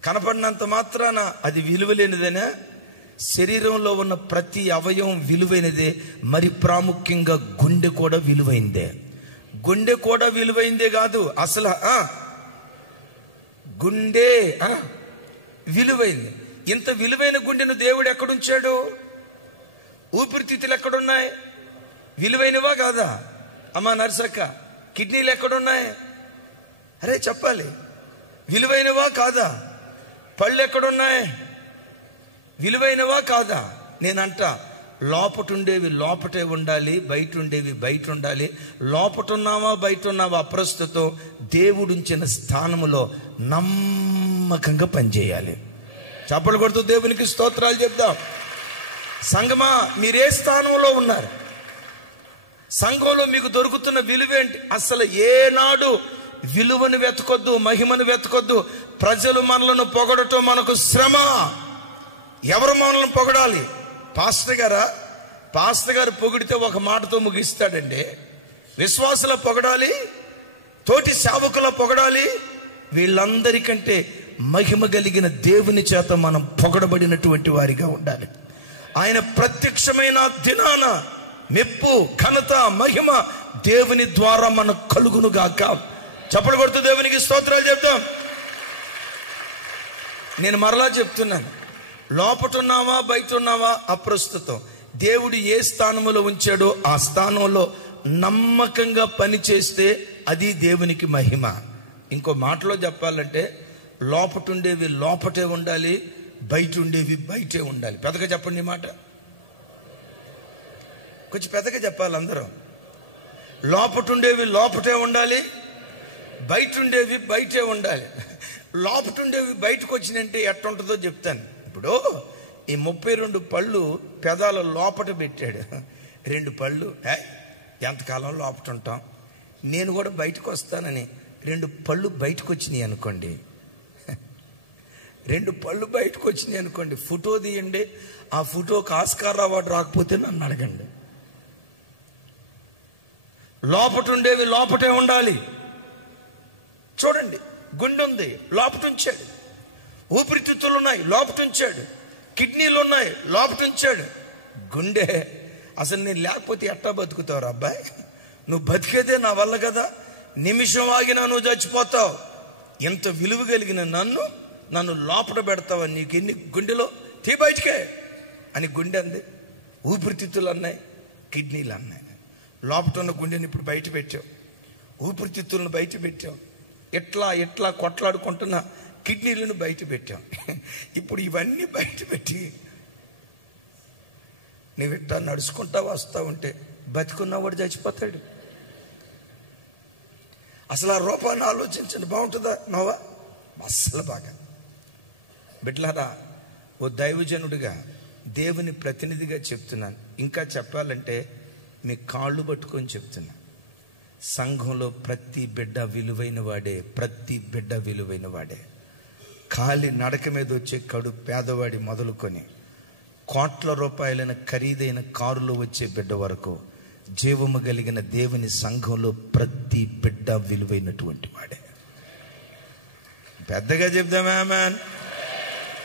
కనపడినంత మాత్రాన అది విలువలేనిదేనా? శరీరంలో ఉన్న ప్రతి అవయవం విలువైనదే. మరి ప్రాముఖ్యంగా గుండె కూడా విలువైందే. గుండె కూడా విలువైందే కాదు, అసలు గుండె విలువైంది. ఇంత విలువైన గుండెను దేవుడు ఎక్కడుంచాడు? ఊపిరితిత్తులు ఎక్కడున్నాయి? విలువైనవా కాదా? అమ్మా నర్సక్క, కిడ్నీలు ఎక్కడున్నాయి? అరే చెప్పాలి, విలువైనవా కాదా? పళ్ళు ఎక్కడున్నాయి? విలువైనవా కాదా? నేనంట, లోపటుండేవి లోపటే ఉండాలి, బయట ఉండేవి బయట ఉండాలి. లోపటున్నావా బయట ఉన్నావా అప్రస్తుతం, దేవుడుంచిన స్థానములో నమ్మకంగా పనిచేయాలి. చప్పలు కొడుతూ దేవునికి స్తోత్రాలు చెప్దాం. సంఘమా, మీరే స్థానంలో ఉన్నారు? సంఘంలో మీకు దొరుకుతున్న విలువేంటి? అసలు ఏనాడు విలువను వెతకొద్దు, మహిమను వెతకొద్దు. ప్రజలు మనలను పొగడటం మనకు శ్రమ. ఎవరు మనల్ని పొగడాలి? పాస్టర్ గారా? పాస్టర్ గారు పొగిడితే ఒక మాటతో ముగిస్తాడండి. విశ్వాసుల పొగడాలి, తోటి సేవకుల పొగడాలి. వీళ్ళందరికంటే మహిమ కలిగిన దేవుని చేత మనం పొగడబడినటువంటి వారిగా ఉండాలి. ఆయన ప్రత్యక్షమైన దినాన మెప్పు, ఘనత, మహిమ దేవుని ద్వారా మనకు కలుగును గాక. చప్పలు కొడుతూ దేవునికి స్తోత్రాలు చెప్తాం. నేను మరలా చెప్తున్నాను, లోపటున్నావా బయట ఉన్నావా అప్రస్తుతం. దేవుడు ఏ స్థానంలో ఉంచాడో ఆ స్థానంలో నమ్మకంగా పని చేస్తే అది దేవునికి మహిమ. ఇంకో మాటలో చెప్పాలంటే, లోపటుండేవి లోపటే ఉండాలి, బయట ఉండేవి బయటే ఉండాలి. పెద్దగా చెప్పండి ఈ మాట, కొంచెం పెద్దగా చెప్పాలి అందరూ. లోపటుండేవి లోపటే ఉండాలి, బయట ఉండేవి బయటే ఉండాలి. లోపటుండేవి బయటకు వచ్చినంటే ఎట్టుంటుందో చెప్తాను. ఇప్పుడు ఈ 32 పళ్ళు పెదాల లోపట పెట్టాడు. 2 పళ్ళు ఎంతకాలం లోపట ఉంటాం. నేను కూడా బయటకు వస్తానని 2 పళ్ళు బయటకు వచ్చినాయి అనుకోండి, 2 పళ్ళు బయటకు వచ్చినాయి అనుకోండి, ఫోటో తీయండి. ఆ ఫోటోకి ఆస్కార్ అవార్డు రాకపోతే నన్ను అడగండి. లోపట ఉండేవి లోపటే ఉండాలి. చూడండి, గుండె ఉంది, లోపట ఉంచాడు. ఊపిరితిత్తులు ఉన్నాయి, లోపట ఉంచాడు. కిడ్నీలు ఉన్నాయి, లోపట ఉంచాడు. గుండె అసలు నేను లేకపోతే ఎట్టా బతుకుతావు అబ్బాయి? నువ్వు బతికేదే నా వల్ల కదా. నిమిషం ఆగినా నువ్వు చచ్చిపోతావు. ఎంత విలువ కలిగిన నన్ను లోపల పెడతావా? నీకు ఎన్ని గుండెలో తీ బయటికే అని గుండె అంది, ఊపిరితిత్తులు అన్నాయి, కిడ్నీలు అన్నాయి. లోపల ఉన్న గుండెని ఇప్పుడు బయట పెట్టావు, ఊపిరితిత్తులను బయట పెట్టావు, ఇట్లా కొట్లాడుకుంటున్న కిడ్నీలను బయట పెట్టాం. ఇప్పుడు ఇవన్నీ బయట పెట్టి నువ్వు ఇట్లా నడుచుకుంటా వస్తా ఉంటే బతికున్నవాడు చచ్చిపోతాడు. అసలు ఆ రూపాన్ని ఆలోచించండి, బాగుంటుందా నోవా? అస్సలు బాగా. బిడ్డలారా, ఓ దైవజనుడిగా దేవుని ప్రతినిధిగా చెప్తున్నాను. ఇంకా చెప్పాలంటే మీ కాళ్ళు పట్టుకొని చెప్తున్నా. సంఘంలో ప్రతి బిడ్డ విలువైన వాడే, ప్రతి బిడ్డ విలువైన వాడే. ఖాళీ నడక మీద వచ్చే కడు పేదవాడి మొదలుకొని కోట్ల రూపాయలైన ఖరీదైన కారులో వచ్చే బిడ్డ వరకు జీవము కలిగిన దేవుని సంఘంలో ప్రతి బిడ్డ విలువైనటువంటి వాడే. పెద్దగా చెప్దామా మ్యాన్?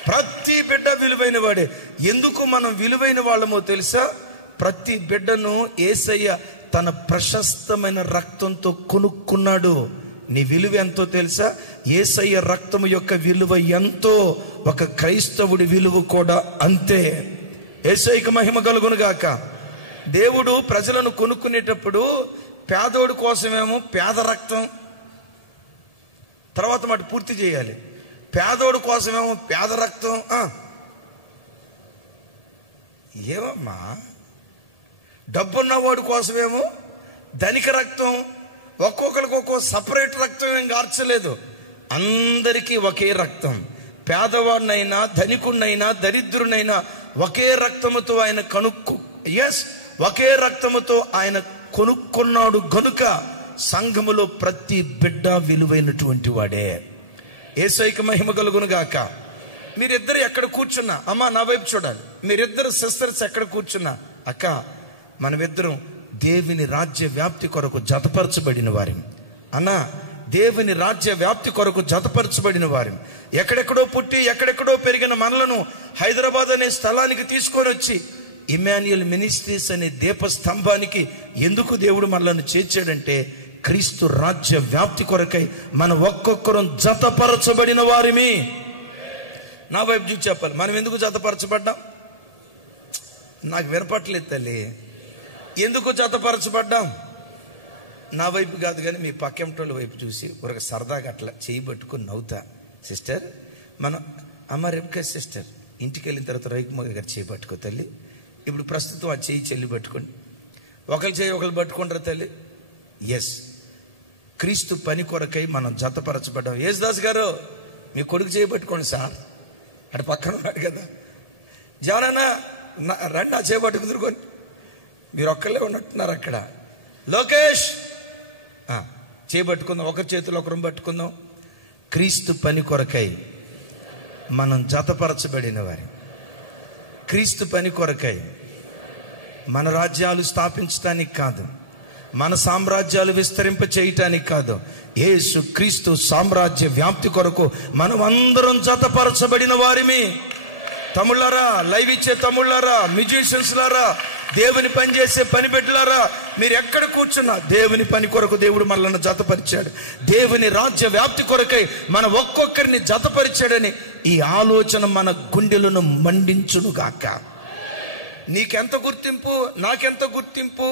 ప్రతి బిడ్డ విలువైన వాడే. ఎందుకు మనం విలువైన వాళ్ళమో తెలుసా? ప్రతి బిడ్డను యేసయ్య తన ప్రశస్తమైన రక్తంతో కొనుక్కున్నాడు. నీ విలువ ఎంతో తెలుసా? యేసయ్య రక్తము యొక్క విలువ ఎంతో ఒక క్రైస్తవుడి విలువ కూడా అంతే. యేసయ్యకు మహిమ కలుగును గాక. దేవుడు ప్రజలను కొనుక్కునేటప్పుడు పేదోడి కోసమేమో పేద రక్తం, తర్వాత మాట పూర్తి చేయాలి. పేదోడి కోసమేమో పేద రక్తం. ఏమమ్మా? డబ్బున్నవాడి కోసమేమో ధనిక రక్తం. ఒక్కొక్కరికి ఒక్కో సపరేట్ రక్తం ఏం కార్చలేదు, అందరికీ ఒకే రక్తం. పేదవాడినైనా ధనికుడినైనా దరిద్రునైనా ఒకే రక్తముతో ఆయన ఒకే రక్తముతో ఆయన కొనుక్కున్నాడు. గనుక సంఘములో ప్రతి బిడ్డ విలువైనటువంటి వాడే. యేసయ్యకు మహిమ కలుగును గాక. మీరిద్దరు ఎక్కడ కూర్చున్నా, అమ్మా నా వైపు చూడాలి. మీరిద్దరు సిస్టర్స్ ఎక్కడ కూర్చున్నా, అక్క మనమిద్దరం దేవుని రాజ్య వ్యాప్తి కొరకు జతపరచబడిన వారిని. అన్నా దేవుని రాజ్య వ్యాప్తి కొరకు జతపరచబడిన వారిని. ఎక్కడెక్కడో పుట్టి ఎక్కడెక్కడో పెరిగిన మనలను హైదరాబాద్ అనే స్థలానికి తీసుకొని వచ్చి ఇమ్మాన్యుయల్ మినిస్ట్రీస్ అనే దీపస్తంభానికి ఎందుకు దేవుడు మనలను చేర్చాడంటే క్రీస్తు రాజ్య వ్యాప్తి కొరకై మన ఒక్కొక్కరం జతపరచబడిన వారిమి. నా వైపు చూసి చెప్పాలి, మనం ఎందుకు జతపరచబడ్డాం? నాకు వినపట్లేదు తల్లి. ఎందుకు జతపరచబడ్డాం? నా వైపు కాదు కానీ మీ పక్కెంటోళ్ళ వైపు చూసి ఒక సరదాగా అట్లా చేయి పట్టుకొని నవ్వుతా. సిస్టర్ మనం అమ్మ రెబ్కా సిస్టర్ ఇంటికి వెళ్ళిన తర్వాత రైకుమగ గారు చేయి పట్టుకో తల్లి. ఇప్పుడు ప్రస్తుతం ఆ చేయి చెల్లి పట్టుకోండి. ఒకరి చేయి ఒకరు పట్టుకుంటారు తల్లి. ఎస్, క్రీస్తు పని కొరకై మనం జతపరచబడ్డాం. యేసుదాస్ గారు మీ కొడుకు చేయి పట్టుకోండి సార్, అటు పక్కన ఉన్నాడు కదా. జానన్నా రండి ఆ చేయి పట్టుకుందరుకొని. మీరు ఒక్కళ్ళే ఉన్నట్టున్నారు అక్కడ. లోకేష్ చేపట్టుకుందాం, ఒకరి చేతులు ఒకరు పట్టుకుందాం. క్రీస్తు పని కొరకై మనం జతపరచబడిన వారి. క్రీస్తు పని కొరకై మన రాజ్యాలు స్థాపించడానికి కాదు, మన సామ్రాజ్యాలు విస్తరింప చేయటానికి కాదు, యేసు క్రీస్తు సామ్రాజ్య వ్యాప్తి కొరకు మనం అందరం జతపరచబడిన వారిమి. తమ్ముళ్ళారా, లైవ్ ఇచ్చే తమ్ముళ్ళారా, మ్యూజిషియన్స్ లారా, దేవుని పని చేసే పని బిడ్డలారా, మీరు ఎక్కడ కూర్చున్నా దేవుని పని కొరకు దేవుడు మనల్ని జతపరిచాడు. దేవుని రాజ్య వ్యాప్తి కొరకై మన ఒక్కొక్కరిని జతపరిచాడని ఈ ఆలోచన మన గుండెలను మండించును గాక. నీకెంత గుర్తింపు, నాకెంత గుర్తింపు.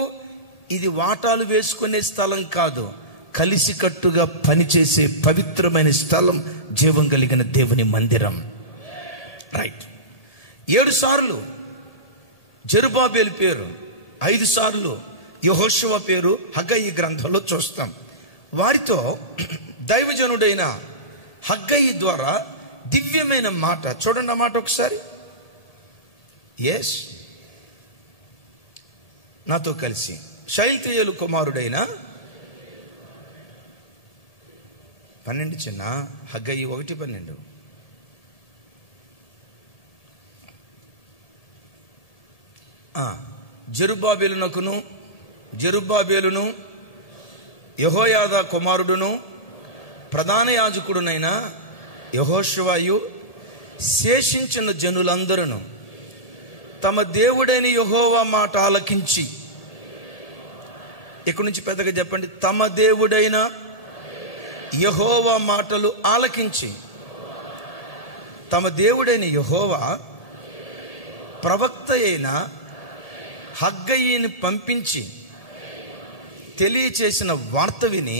ఇది వాటాలు వేసుకునే స్థలం కాదు, కలిసికట్టుగా పనిచేసే పవిత్రమైన స్థలం, జీవం కలిగిన దేవుని మందిరం. రైట్. 7 సార్లు జెరుబాబేలు పేరు, 5 సార్లు యెహోషువ పేరు హగ్గయి గ్రంథంలో చూస్తాం. వారితో దైవజనుడైన హగ్గయి ద్వారా దివ్యమైన మాట చూడండి. ఆ మాట ఒకసారి. ఎస్, నాతో కలిసి షయల్తీయేలు కుమారుడైన 12 చిన్న హగ్గయి 1:12. జెరుబ్బాబేలును యెహోయాదా కుమారుడును ప్రధాన యాజకుడునైన యెహోషువయు శేషించిన జనులందరూ తమ దేవుడైన యెహోవా మాట ఆలకించి, ఇక్కడి నుంచి పెద్దగా చెప్పండి, తమ దేవుడైన యెహోవా మాటలు ఆలకించి తమ దేవుడైన యెహోవా ప్రవక్త అయిన హగ్గయిని పంపించి తెలియచేసిన వార్త విని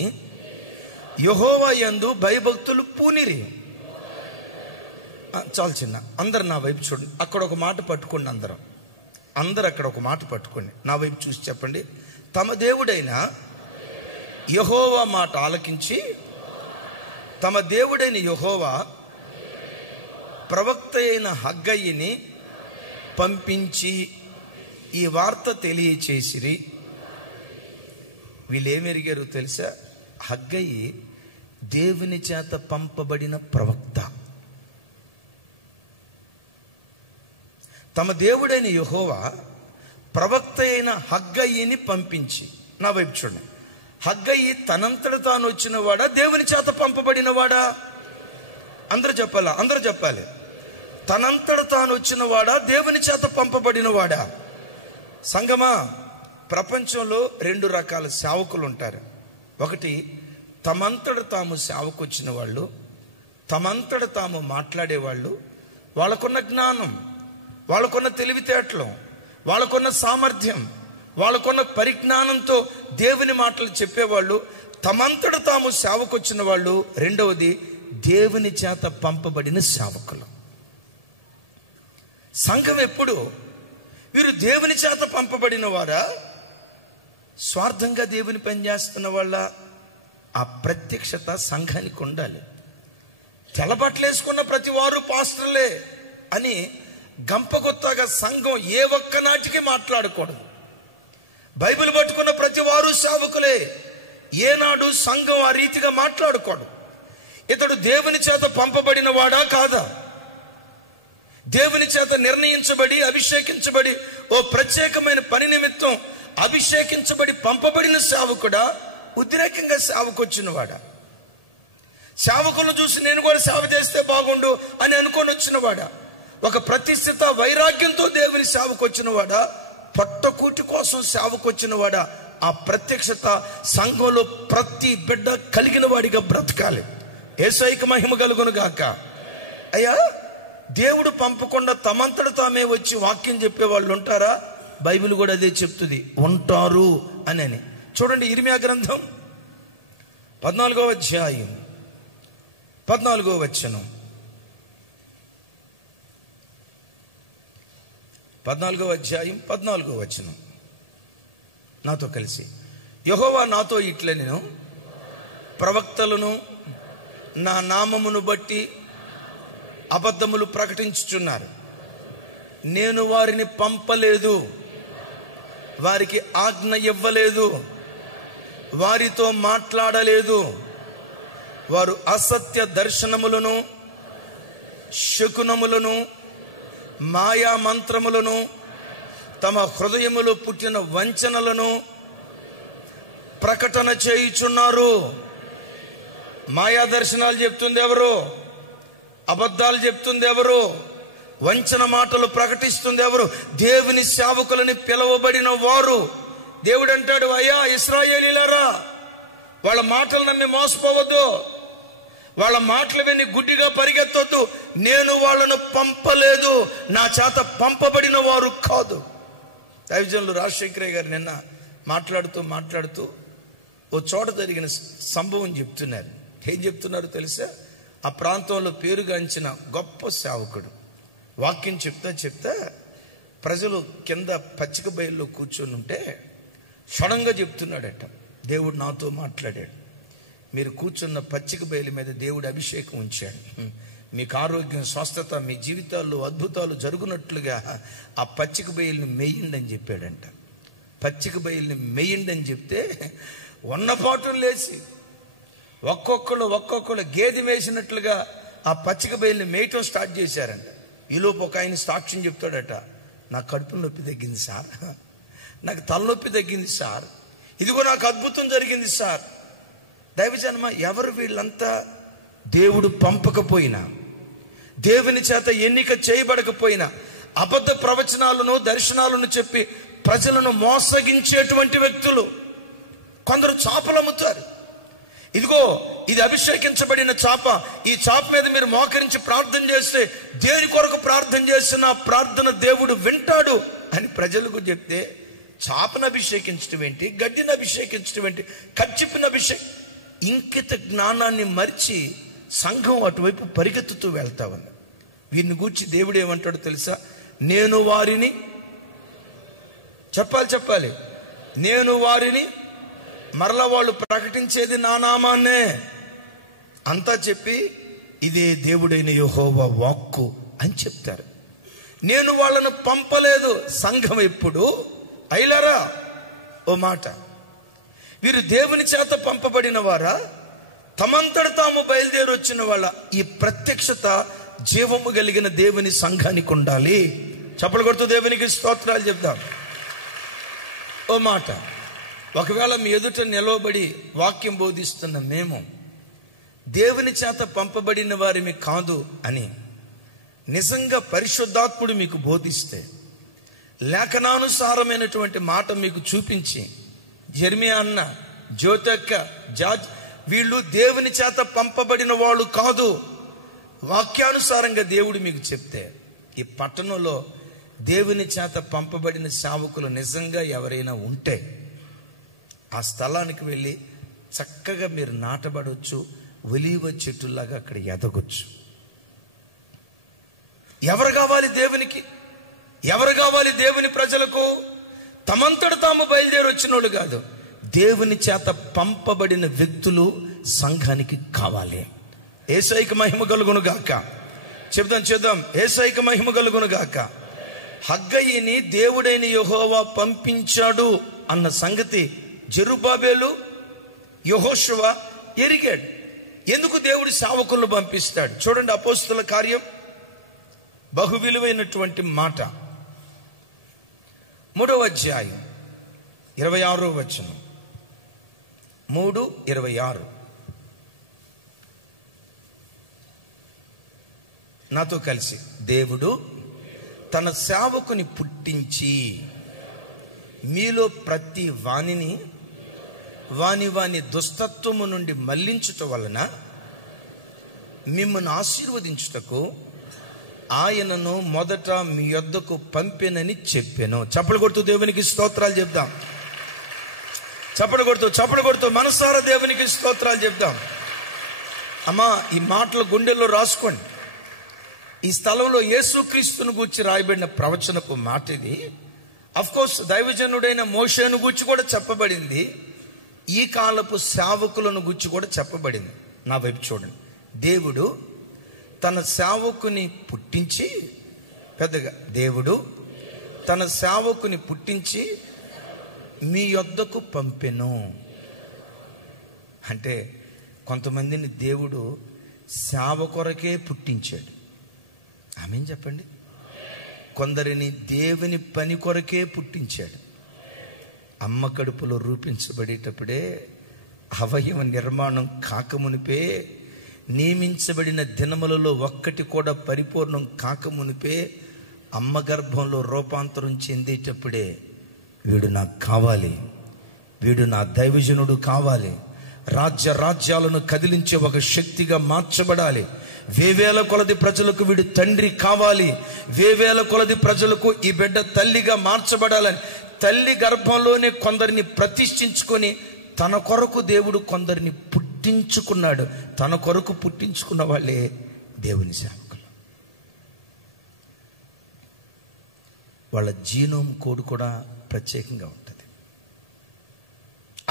యెహోవా యందు భయభక్తులు పూనిరి. చాలు చిన్న, అందరు నా వైపు చూడండి. అక్కడ ఒక మాట పట్టుకోండి, అందరు అక్కడ ఒక మాట పట్టుకోండి, నా వైపు చూసి చెప్పండి. తమ దేవుడైన యెహోవా మాట ఆలకించి తమ దేవుడైన యెహోవా ప్రవక్త అయిన హగ్గయిని పంపించి ఈ వార్త తెలియచేసిరి. వీళ్ళేమెరిగారు తెలుసా? హగ్గయి దేవుని చేత పంపబడిన ప్రవక్త. తమ దేవుడైన యెహోవా ప్రవక్త అయిన హగ్గయిని పంపించి, నా వైపు చూడండి. హగ్గయి తనంతట తాను వచ్చిన వాడా, దేవుని చేత పంపబడిన వాడా? అందరూ చెప్పాలి. తనంతట తాను వచ్చిన వాడా, దేవుని చేత పంపబడిన వాడా? సంగమా, ప్రపంచంలో 2 రకాల సేవకులు ఉంటారు. ఒకటి తమంతట తాము సేవకు వచ్చిన వాళ్ళు, తమంతట తాము మాట్లాడేవాళ్ళు. వాళ్ళకున్న జ్ఞానం, వాళ్ళకున్న తెలివితేటలు, వాళ్ళకున్న సామర్థ్యం, వాళ్ళకున్న పరిజ్ఞానంతో దేవుని మాటలు చెప్పేవాళ్ళు తమంతట తాము సేవకు వచ్చిన వాళ్ళు. రెండవది దేవుని చేత పంపబడిన సేవకులు. సంఘం ఎప్పుడు వీరు దేవుని చేత పంపబడిన వారా, స్వార్థంగా దేవుని పని చేస్తున్న వాళ్ళ? ఆ ప్రత్యక్షత సంఘానికి ఉండాలి. తెల్లబట్టలేసుకున్న ప్రతి వారు పాస్టర్లే అని గంపగొత్తగా సంఘం ఏ ఒక్క నాటికి మాట్లాడకూడదు. బైబిల్ పట్టుకున్న ప్రతి వారు సేవకులే. ఏనాడు సంఘం ఆ రీతిగా మాట్లాడకూడదు. ఇతడు దేవుని చేత పంపబడిన వాడా కాదా? దేవుని చేత నిర్ణయించబడి అభిషేకించబడి ఓ ప్రత్యేకమైన పని నిమిత్తం అభిషేకించబడి పంపబడిన సేవకుడా, ఉద్రేకంగా సేవకొచ్చిన వాడా? సేవకులను చూసి నేను కూడా సేవ చేస్తే బాగుండు అని అనుకొని వచ్చిన వాడా? ఒక ప్రతిష్ఠిత వైరాగ్యంతో దేవుని సేవకొచ్చిన వాడా, పొట్టకూటి కోసం సేవకొచ్చిన వాడా? ఆ ప్రత్యక్షత సంఘంలో ప్రతి బిడ్డ కలిగిన వాడిగా బ్రతకాలి. యేసయ్యకు మహిమ కలుగును గాక. అయ్యా, దేవుడు పంపకుండా తమంతట తామే వచ్చి వాక్యం చెప్పే వాళ్ళు ఉంటారా? బైబిల్ కూడా అదే చెప్తుంది, ఉంటారు అని. చూడండి, ఇర్మియా గ్రంథం 14వ అధ్యాయం 14వ వచనం. 14వ అధ్యాయం 14వ వచనం నాతో కలిసి. యెహోవా నాతో ఇట్లా, నేను ప్రవక్తలను నా నామమును బట్టి అబద్ధములు ప్రకటించుచున్నారు. నేను వారిని పంపలేదు, వారికి ఆజ్ఞ ఇవ్వలేదు, వారితో మాట్లాడలేదు. వారు అసత్య దర్శనములను, శకునములను, మాయా మంత్రములను, తమ హృదయములో పుట్టిన వంచనలను ప్రకటన చేయుచున్నారు. మాయా దర్శనాలు చెప్తుంది ఎవరు? అబద్ధాలు చెప్తుంది ఎవరు? వంచన మాటలు ప్రకటిస్తుంది ఎవరు? దేవుని సేవకులని పిలువబడిన వారు. దేవుడు అంటాడు, అయ్యా ఇశ్రాయేలీయులారా, వాళ్ళ మాటలు నమ్మి మోసపోవద్దు, వాళ్ళ మాటలు విని గుడ్డిగా పరిగెత్తొద్దు. నేను వాళ్ళను పంపలేదు, నా చేత పంపబడిన వారు కాదు. దైవజనులు రాజశేఖరయ్య గారు నిన్న మాట్లాడుతూ ఓ చోట జరిగిన సంభవం చెప్తున్నారు. ఏం చెప్తున్నారు తెలుసా? ఆ ప్రాంతంలో పేరుగాంచిన గొప్ప సేవకుడు వాక్యం చెప్తా ప్రజలు కింద పచ్చిక బయల్లో కూర్చొని ఉంటే సడన్గా చెప్తున్నాడట, దేవుడు నాతో మాట్లాడాడు. మీరు కూర్చున్న పచ్చిక బయలు మీద దేవుడు అభిషేకం ఉంచాడు. మీకు ఆరోగ్యం, స్వస్థత, మీ జీవితాల్లో అద్భుతాలు జరుగునట్లుగా ఆ పచ్చిక బయలుని మెయ్యండి అని చెప్పాడంట. పచ్చిక బయలుని మెయ్యండి అని చెప్తే ఉన్నపాటులు లేచి ఒక్కొక్కరు గేదె వేసినట్లుగా ఆ పచ్చిక బయలుని మేయటం స్టార్ట్ చేశారంట. ఈలోపు ఒక ఆయన సాక్ష్యం చెప్తాడట, నాకు కడుపు నొప్పి తగ్గింది సార్, నాకు తలనొప్పి తగ్గింది సార్, ఇదిగో నాకు అద్భుతం జరిగింది సార్. దైవజనమ, ఎవరు వీళ్ళంతా? దేవుడు పంపకపోయినా, దేవుని చేత ఎన్నిక చేయబడకపోయినా అబద్ధ ప్రవచనాలను, దర్శనాలను చెప్పి ప్రజలను మోసగించేటువంటి వ్యక్తులు. కొందరు చేపలు అమ్ముతారు. ఇదిగో ఇది అభిషేకించబడిన చాప, ఈ చాప మీద మీరు మోకరించి ప్రార్థన చేస్తే దేని కొరకు ప్రార్థన చేసిన ప్రార్థన దేవుడు వింటాడు అని ప్రజలకు చెప్తే, చాపను అభిషేకించడం ఏంటి, గడ్డిని అభిషేకించడం ఏంటి, కచ్చిపిన ఇంకిత జ్ఞానాన్ని మరిచి సంఘం అటువైపు పరిగెత్తుతూ వెళ్తా ఉంది. వీరిని గూర్చి దేవుడు ఏమంటాడో తెలుసా? నేను వారిని చెప్పాలి నేను వారిని, మరలా వాళ్ళు ప్రకటించేది నా నామాన్నే అంతా చెప్పి ఇదే దేవుడైన యెహోవా వాక్కు అని చెప్తారు. నేను వాళ్ళను పంపలేదు. సంఘం ఎప్పుడు అయిలారా? ఓ మాట, వీరు దేవుని చేత పంపబడిన వారా, తమంతట తాము బయలుదేరి వచ్చిన వాళ్ళ? ఈ ప్రత్యక్షత జీవము కలిగిన దేవుని సంఘానికి ఉండాలి. చప్పలు కొడుతూ దేవునికి స్తోత్రాలు చెప్దాం. ఓ మాట, ఒకవేళ మీ ఎదుట నిలవబడి వాక్యం బోధిస్తున్న మేము దేవుని చేత పంపబడిన వారిని కాదు అని నిజంగా పరిశుద్ధాత్ముడు మీకు బోధిస్తే, లేఖనానుసారమైనటువంటి మాట మీకు చూపించి, జెర్మియా అన్న, జ్యోతక్క, జార్జ్ వీళ్ళు దేవుని చేత పంపబడిన వాళ్ళు కాదు, వాక్యానుసారంగా దేవుడు మీకు చెప్తే, ఈ పట్టణంలో దేవుని చేత పంపబడిన సేవకులు నిజంగా ఎవరైనా ఉంటే ఆ స్థలానికి వెళ్ళి చక్కగా మీరు నాటబడవచ్చు, ఒలీవ చెట్టులాగా అక్కడ ఎదగొచ్చు. ఎవరు కావాలి దేవునికి? ఎవరు కావాలి దేవుని ప్రజలకు? తమంతట తాము బయలుదేరి వచ్చిన వాళ్ళు కాదు, దేవుని చేత పంపబడిన వ్యక్తులు సంఘానికి కావాలి. యేసయ్యకు మహిమ కలుగును గాక. చేద్దాం యేసయ్యకు మహిమ కలుగును గాక. హగ్గయిని దేవుడైన యెహోవా పంపించాడు అన్న సంగతి జెరుబ్బాబెలు, యెహోషువ ఎరిగాడు. ఎందుకు దేవుడు సేవకులను పంపిస్తాడు? చూడండి, అపోస్తలుల కార్యం బహు విలువైనటువంటి మాట, 3వ అధ్యాయం 26వ వచనం. 3:26 నాతో కలిసి. దేవుడు తన సేవకుని పుట్టించి మీలో ప్రతి వానిని వాని దుస్తత్వము నుండి మళ్లించుట వలన మిమ్మల్ని ఆశీర్వదించుటకు ఆయనను మొదట మీ యొద్దకు పంపెనని చెప్పాను. చప్పలు కొడుతూ దేవునికి స్తోత్రాలు చెప్దాం. చప్పలు కొడుతూ మనసారా దేవునికి స్తోత్రాలు చెప్దాం. అమ్మా, ఈ మాటలు గుండెల్లో రాసుకోండి. ఈ స్థలంలో యేసుక్రీస్తును గూర్చి రాయబడిన ప్రవచనపు మాట ఇది. అఫ్ కోర్స్ దైవజనుడైన మోషేను గూర్చి కూడా చెప్పబడింది, ఈ కాలపు సేవకులను గూర్చి కూడా చెప్పబడింది. నా వైపు చూడండి. దేవుడు తన సేవకుని పుట్టించి, పెద్దగా, దేవుడు తన సేవకుని పుట్టించి మీ యొద్దకు పంపెను అంటే, కొంతమందిని దేవుడు సేవ కొరకే పుట్టించాడు. ఆమేన్ చెప్పండి. కొందరిని దేవుని పని కొరకే పుట్టించాడు. అమ్మ కడుపులో రూపించబడేటప్పుడే, అవయవ నిర్మాణం కాకమునిపే, నియమించబడిన దినములలో ఒక్కటి కూడా పరిపూర్ణం కాకమునిపే, అమ్మ గర్భంలో రూపాంతరం చెందేటప్పుడే, వీడు నాకు కావాలి, వీడు నా దైవజనుడు కావాలి, రాజ్యాలను కదిలించే ఒక శక్తిగా మార్చబడాలి, వేవేల కొలది ప్రజలకు వీడు తండ్రి కావాలి, వేవేల కొలది ప్రజలకు ఈ బిడ్డ తల్లిగా మార్చబడాలని తల్లి గర్భంలోనే కొందరిని ప్రతిష్ఠించుకొని తన కొరకు దేవుడు కొందరిని పుట్టించుకున్నాడు. తన కొరకు పుట్టించుకున్న వాళ్ళే దేవుని సేవకులు. వాళ్ళ జీనోమ్ కోడ్ కూడా ప్రత్యేకంగా ఉంటుంది.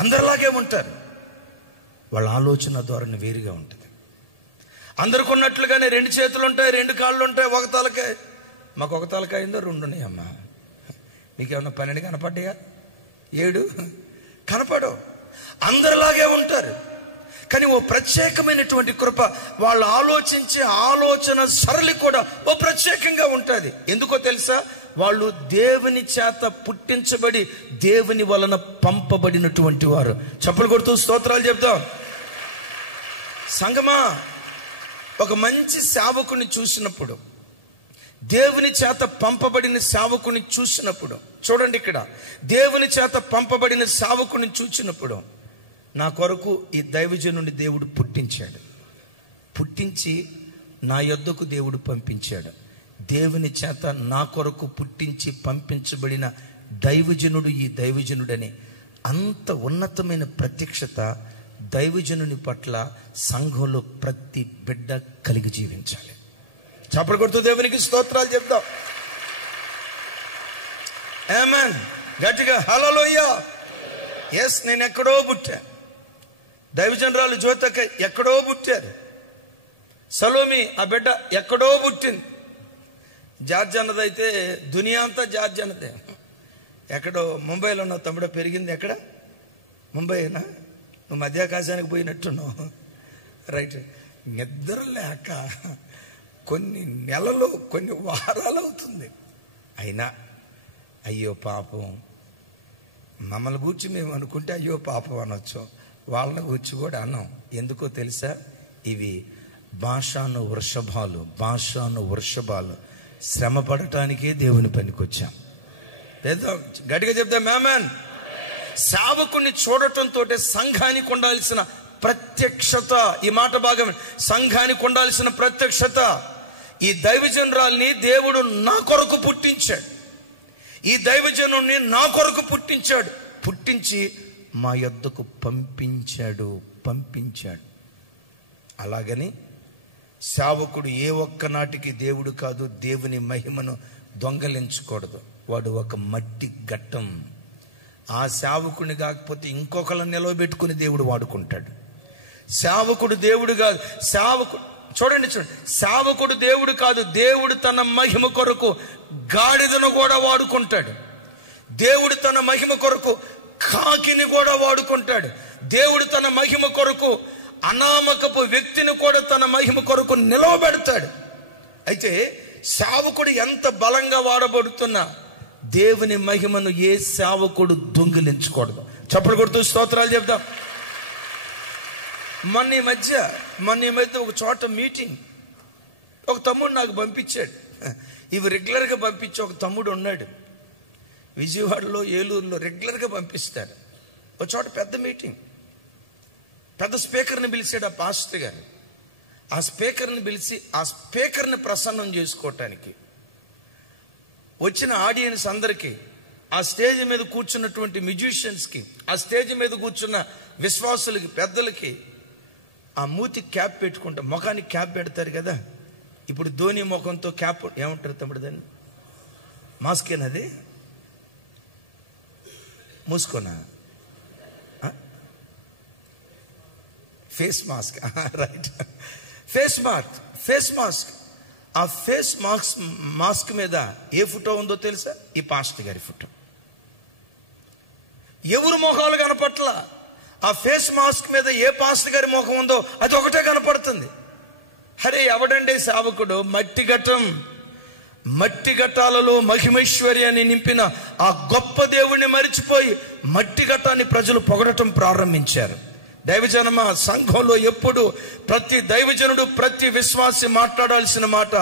అందరిలాగే ఉంటారు. వాళ్ళ ఆలోచన ధోరణి వేరుగా ఉంటుంది. అందరికి ఉన్నట్లుగానే 2 చేతులు ఉంటాయి, 2 కాళ్ళు ఉంటాయి, ఒక తలకాయ. మాకు ఒక తలకాయ అయిందో 2 ఉన్నాయమ్మా. మీకేమన్నా 12 కనపడ్డాయా? 7 కనపడవు. అందరిలాగే ఉంటారు. కానీ ఓ ప్రత్యేకమైనటువంటి కృప, వాళ్ళు ఆలోచించే ఆలోచన సరళి కూడా ఓ ప్రత్యేకంగా ఉంటుంది. ఎందుకో తెలుసా? వాళ్ళు దేవుని చేత పుట్టించబడి దేవుని వలన పంపబడినటువంటి వారు. చప్పలు కొడుతూ స్తోత్రాలు చెప్తాం. సంగమా, ఒక మంచి సేవకుని చూసినప్పుడు, దేవుని చేత పంపబడిన సేవకుని చూసినప్పుడు, చూడండి ఇక్కడ, దేవుని చేత పంపబడిన సేవకుని చూసినప్పుడు నా కొరకు ఈ దైవజనుని దేవుడు పుట్టించాడు, పుట్టించి నా యొద్దకు దేవుడు పంపించాడు. దేవుని చేత నా కొరకు పుట్టించి పంపించబడిన దైవజనుడు ఈ దైవజనుడని అంత ఉన్నతమైన ప్రత్యక్షత దైవజనుని పట్ల సంఘంలో ప్రతి బిడ్డ కలిగి జీవించాలి. చప్పట్లు కొడుతూ దేవునికి స్తోత్రాలు చెప్దాం. ఆమేన్. గట్టిగా హల్లెలూయా. ఎస్, నేను ఎక్కడో పుట్టా. దైవజనరాలు జ్యోతక ఎక్కడో పుట్టారు. సలోమి ఆ బిడ్డ ఎక్కడో పుట్టింది. జార్జ్ అన్నదైతే దునియా అంతా జార్జ్ అన్నదే. ఎక్కడో ముంబైలో ఉన్న తమ్ముడు పెరిగింది ఎక్కడ? ముంబైనా? నువ్వు మధ్యాకాశానికి పోయినట్టున్నావు. రైట్. నిద్ర లేక కొన్ని నెలలు కొన్ని వారాలు అవుతుంది. అయినా అయ్యో పాపం, మమ్మల్ని గూర్చి మేము అనుకుంటే అయ్యో పాపం అనొచ్చు, వాళ్ళని గూర్చి కూడా అన్నాం. ఎందుకో తెలుసా? ఇవి భాషాను వృషభాలు శ్రమ పడటానికే దేవుని పనికొచ్చాం. గట్టిగా చెప్తాం ఆమేన్. సేవకుని చూడటంతో సంఘానికి ఉండాల్సిన ప్రత్యక్షత, ఈ మాట భాగం, సంఘానికి ఉండాల్సిన ప్రత్యక్షత ఈ దైవజనురాల్ని దేవుడు నా కొరకు పుట్టించాడు. ఈ దైవజనుడిని నా కొరకు పుట్టించాడు. పుట్టించి మా యొద్దకు పంపించాడు. అలాగని సేవకుడు ఏ ఒక్క నాటికి దేవుడు కాదు. దేవుని మహిమను దొంగలించకూడదు. వాడు ఒక మట్టి ఘట్టం. ఆ సేవకుని కాకపోతే ఇంకొకళ్ళని నిలవబెట్టుకుని దేవుడు వాడుకుంటాడు. సేవకుడు దేవుడు కాదు. చూడండి, సేవకుడు దేవుడు కాదు. దేవుడు తన మహిమ కొరకు గాడిదను కూడా వాడుకుంటాడు. దేవుడు తన మహిమ కొరకు కాకిని కూడా వాడుకుంటాడు. దేవుడు తన మహిమ కొరకు అనామకపు వ్యక్తిని కూడా తన మహిమ కొరకు నిలవబెడతాడు. అయితే సేవకుడు ఎంత బలంగా వాడబడుతున్నా దేవుని మహిమను ఏ సేవకుడు దొంగిలించకూడదు. చప్పట్లు కొడుతూ స్తోత్రాలు చెప్దాం. మొన్న ఈ మధ్య ఒక చోట మీటింగ్, ఒక తమ్ముడు నాకు పంపించాడు. ఇవి రెగ్యులర్గా పంపించే ఒక తమ్ముడు ఉన్నాడు విజయవాడలో, ఏలూరులో రెగ్యులర్గా పంపిస్తాడు. ఒక చోట పెద్ద మీటింగ్, పెద్ద స్పీకర్ని పిలిచాడు ఆ పాస్టర్ గారు. ఆ స్పీకర్ని పిలిచి ఆ స్పీకర్ని ప్రసన్నం చేసుకోవటానికి వచ్చిన ఆడియన్స్ అందరికీ, ఆ స్టేజ్ మీద కూర్చున్నటువంటి మ్యూజిషియన్స్కి, ఆ స్టేజ్ మీద కూర్చున్న విశ్వాసులకి, పెద్దలకి ఆ మూతి క్యాప్ పెట్టుకుంటా, ముఖానికి క్యాప్ పెడతారు కదా. ఇప్పుడు ధోని ముఖంతో క్యాప్ ఏమంటారు తమ్ముడు దాన్ని? మాస్కేనది? మూసుకోనా? Face mask. Right, face mask. ఆ ఫేస్ మాస్క్ మీద ఏ ఫోటో ఉందో తెలుసా? ఈ పాస్టర్ గారి ఫోటో. ఎవరు మొహాలు కనపట్ల. ఆ ఫేస్ మాస్క్ మీద ఏ పాస్టర్ గారి ముఖం ఉందో అది ఒకటే కనపడుతుంది. అరే ఎవడండి సేవకుడు? మట్టి ఘట్టాలలో మహిమైశ్వర్యాన్ని నింపిన ఆ గొప్ప దేవుణ్ణి మరిచిపోయి మట్టి ఘట్టాన్ని ప్రజలు పొగడటం ప్రారంభించారు. దైవజనమ, సంఘంలో ఎప్పుడు ప్రతి దైవజనుడు, ప్రతి విశ్వాసి మాట్లాడాల్సిన మాట,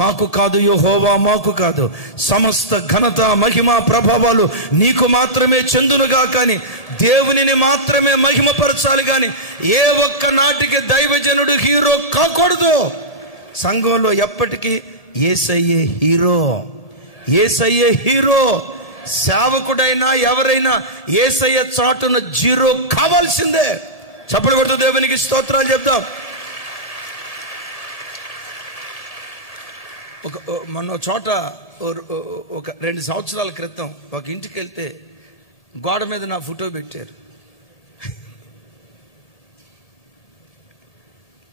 మాకు కాదు యెహోవా, మాకు కాదు, సమస్త ఘనత మహిమ ప్రభావాలు నీకు మాత్రమే చెందునుగా, కానీ దేవునిని మాత్రమే మహిమపరచాలి. కానీ ఏ ఒక్క నాటికి దైవజనుడు హీరో కాకూడదు. సంఘంలో ఎప్పటికీ యేసయ్యే హీరో. సేవకుడైనా ఎవరైనా యేసయ్య చాటున జీరో కావాల్సిందే. చప్పట్లు కొడుతూ దేవునికి స్తోత్రాలు చెప్దాం. మొన్న చోట ఒక 2 సంవత్సరాల క్రితం ఒక ఇంటికి వెళ్తే గోడ మీద నా ఫోటో పెట్టారు.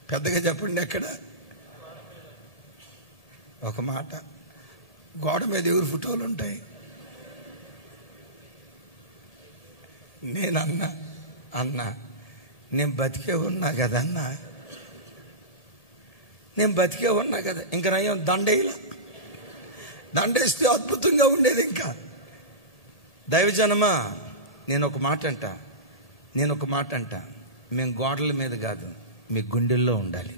పెద్దగా చెప్పండి, ఎక్కడ? ఒక మాట, గోడ మీద ఎవరు ఫోటోలు ఉంటాయి? అన్నా నేను బతికే ఉన్నా కదన్నా, ఇంకా నయం దండేస్తే అద్భుతంగా ఉండేది. ఇంకా దైవజనమా, నేను ఒక మాట అంట, మేము గోడల మీద కాదు, మీ గుండెల్లో ఉండాలి.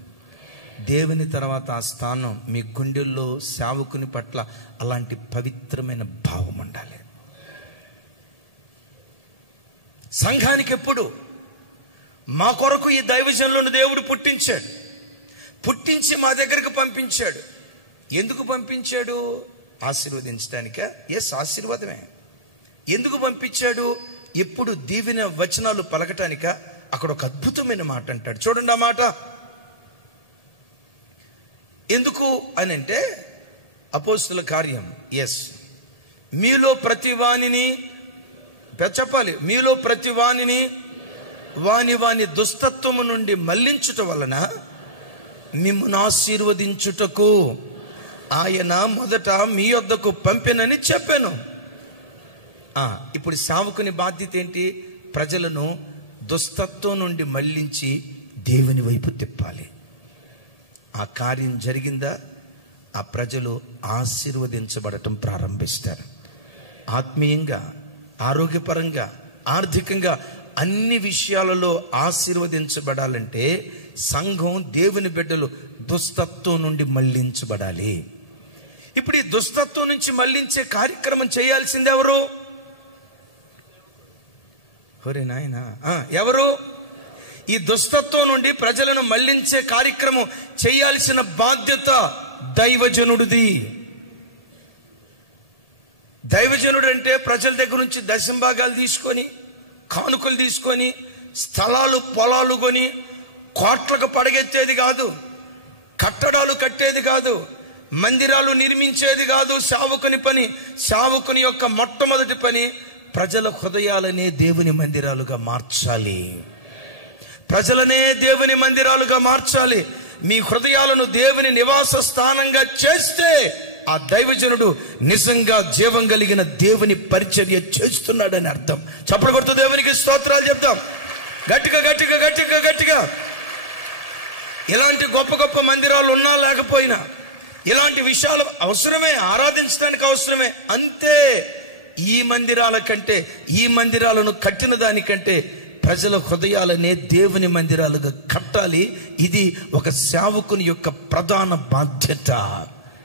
దేవుని తర్వాత ఆ స్థానం మీ గుండెల్లో సేవకుని పట్ల అలాంటి పవిత్రమైన భావం ఉండాలి. సంఘానికి ఎప్పుడు మా కొరకు ఈ దైవజనులను దేవుడు పుట్టించాడు. పుట్టించి మా దగ్గరకు పంపించాడు. ఎందుకు పంపించాడు? ఆశీర్వదించడానికా? ఎస్, ఆశీర్వాదమే. ఎందుకు పంపించాడు? ఎప్పుడు దీవెన వచనాలు పలకటానికా? అక్కడ ఒక అద్భుతమైన మాట అంటాడు, చూడండి ఆ మాట. ఎందుకు అని అంటే అపోస్తుల కార్యం, ఎస్, మీలో ప్రతి వానిని చెప్పాలి, మీలో ప్రతి వానిని వాని దుస్తత్వము నుండి మళ్లించుట వలన మిమ్మును ఆశీర్వదించుటకు ఆయన మొదట మీ యొద్దకు పంపెనని చెప్పాను. ఇప్పుడు సేవకుని బాధ్యత ఏంటి? ప్రజలను దుస్తత్వం నుండి మళ్లించి దేవుని వైపు తిప్పాలి. ఆ కార్యం జరిగిందా? ఆ ప్రజలు ఆశీర్వదించబడటం ప్రారంభిస్తారు. ఆత్మీయంగా, ఆరోగ్యపరంగా, ఆర్థికంగా అన్ని విషయాలలో ఆశీర్వదించబడాలంటే సంఘం, దేవుని బిడ్డలు దుస్తత్వం నుండి మళ్లించబడాలి. ఇప్పుడు ఈ దుస్తత్వం నుంచి మళ్లించే కార్యక్రమం చేయాల్సింది ఎవరు? నాయనా, ఎవరు? ఈ దుస్తత్వం నుండి ప్రజలను మళ్లించే కార్యక్రమం చేయాల్సిన బాధ్యత దైవజనుడిది. దైవజనుడు అంటే ప్రజల దగ్గర నుంచి దశంభాగాలు తీసుకొని, కానుకలు తీసుకొని, స్థలాలు పొలాలు కొని కోట్లకు పడగెత్తేది కాదు, కట్టడాలు కట్టేది కాదు, మందిరాలు నిర్మించేది కాదు. సేవకుని పని, సేవకుని యొక్క మొట్టమొదటి పని ప్రజల హృదయాలనే దేవుని మందిరాలుగా మార్చాలి. ప్రజలనే దేవుని మందిరాలుగా మార్చాలి. మీ హృదయాలను దేవుని నివాస స్థానంగా చేస్తే ఆ దైవజనుడు నిజంగా జీవం కలిగిన దేవుని పరిచర్య చేస్తున్నాడని అర్థం. చప్పట్లు కొడుతూ దేవునికి స్తోత్రాలు చెప్తాం. గట్టిగా గట్టిగా గట్టిగా గట్టిగా. ఇలాంటి గొప్ప గొప్ప మందిరాలు ఉన్నా లేకపోయినా ఇలాంటి విషయాలు అవసరమే, ఆరాధించడానికి అవసరమే. అంతే. ఈ మందిరాల కంటే, ఈ మందిరాలను కట్టిన దానికంటే ప్రజల హృదయాలనే దేవుని మందిరాలుగా కట్టాలి. ఇది ఒక సేవకుని యొక్క ప్రధాన బాధ్యత.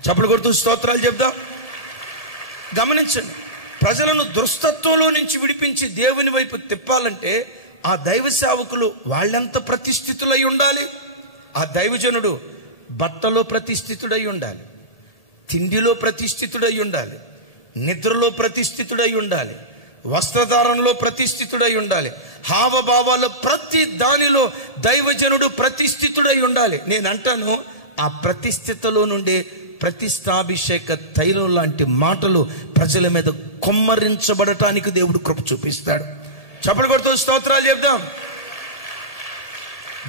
చప్పట్లు కొడుతూ స్తోత్రాలు చెప్దాం. గమనించండి, ప్రజలను దుస్తత్వంలో నుంచి విడిపించి దేవుని వైపు తిప్పాలంటే ఆ దైవ సేవకులు వాళ్ళెంత ప్రతిష్ఠితులై ఉండాలి. ఆ దైవజనుడు బట్టలో ప్రతిష్ఠితుడై ఉండాలి, తిండిలో ప్రతిష్ఠితుడై ఉండాలి, నిద్రలో ప్రతిష్ఠితుడై ఉండాలి, వస్త్రధారణలో ప్రతిష్ఠితుడై ఉండాలి, హావభావాల్లో ప్రతి దానిలో దైవజనుడు ప్రతిష్ఠితుడై ఉండాలి. నేను అంటాను, ఆ ప్రతిష్ఠితలో నుండి ప్రతిష్టాభిషేక తైలం లాంటి మాటలు ప్రజల మీద కొమ్మరించబడటానికి దేవుడు కృప చూపిస్తాడు. చప్పట్లు కొడుతూ స్తోత్రాలు చెప్దాం.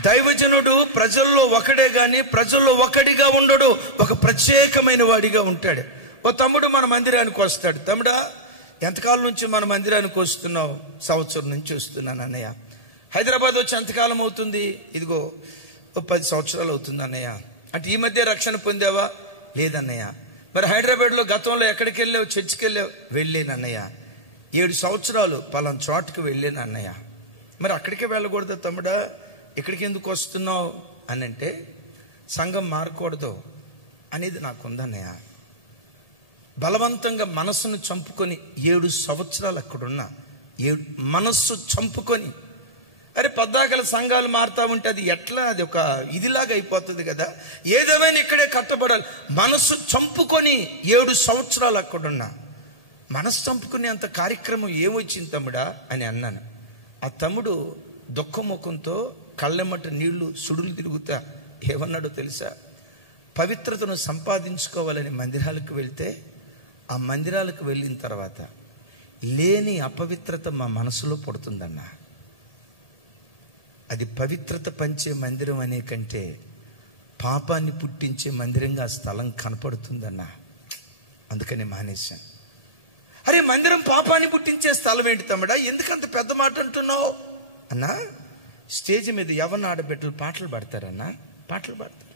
దైవజనుడు ప్రజల్లో ఒకడే గాని ప్రజల్లో ఒకడిగా ఉండడు, ఒక ప్రత్యేకమైన వాడిగా ఉంటాడు. ఓ తమ్ముడు మన మందిరానికి వస్తాడు. తమ్ముడా, ఎంతకాలం నుంచి మన మందిరానికి వస్తున్నావు? సంవత్సరం నుంచి వస్తున్నాను అన్నయ్య. హైదరాబాద్ వచ్చి ఎంతకాలం అవుతుంది? ఇదిగో 10 సంవత్సరాలు అవుతుంది అన్నయ్య. అంటే ఈ మధ్య రక్షణ పొందావా? లేదన్నయ్య. మరి హైదరాబాద్లో గతంలో ఎక్కడికి వెళ్ళావు? చర్చికి వెళ్ళావు? వెళ్ళాను అన్నయ్య. 7 సంవత్సరాలు పలానా చోటుకు వెళ్ళాను అన్నయ్య. మరి అక్కడికే వెళ్ళకూడదు తమ్ముడా, ఇక్కడికి ఎందుకు వస్తున్నావు అని అంటే, సంఘం మారకూడదు అనేది నాకుందన్నయ్య. బలవంతంగా మనస్సును చంపుకొని 7 సంవత్సరాలు అక్కడున్నా, మనస్సు చంపుకొని, అరే పద్దాకల సంఘాలు మారుతా ఉంటే అది ఎట్లా, అది ఒక ఇదిలాగా అయిపోతుంది కదా. ఏదేమైనా ఇక్కడే కట్టబడాలి. మనస్సు చంపుకొని 7 సంవత్సరాలు అక్కడున్నా. మనస్సు చంపుకునే అంత కార్యక్రమం ఏమొచ్చింది తమ్ముడా అని అన్నాను. ఆ తమ్ముడు దుఃఖముఖంతో కళ్ళెమ్మట నీళ్లు సుడులు తిరుగుతా ఏమన్నాడో తెలుసా? పవిత్రతను సంపాదించుకోవాలని మందిరాలకు వెళ్తే, ఆ మందిరాలకు వెళ్ళిన తర్వాత లేని అపవిత్రత మా మనసులో పడుతుందన్నా. అది పవిత్రత పంచే మందిరం అనే కంటే పాపాన్ని పుట్టించే మందిరంగా ఆ స్థలం కనపడుతుందన్నా. అందుకని మానేశాను. అరే మందిరం పాపాన్ని పుట్టించే స్థలం ఏంటి తమ్ముడా, ఎందుకంత పెద్ద మాట అంటున్నావు అన్నా? స్టేజ్ మీద యవ్వన ఆడబిడ్డలు పాటలు పాడతారన్నా, పాటలు పాడతారు.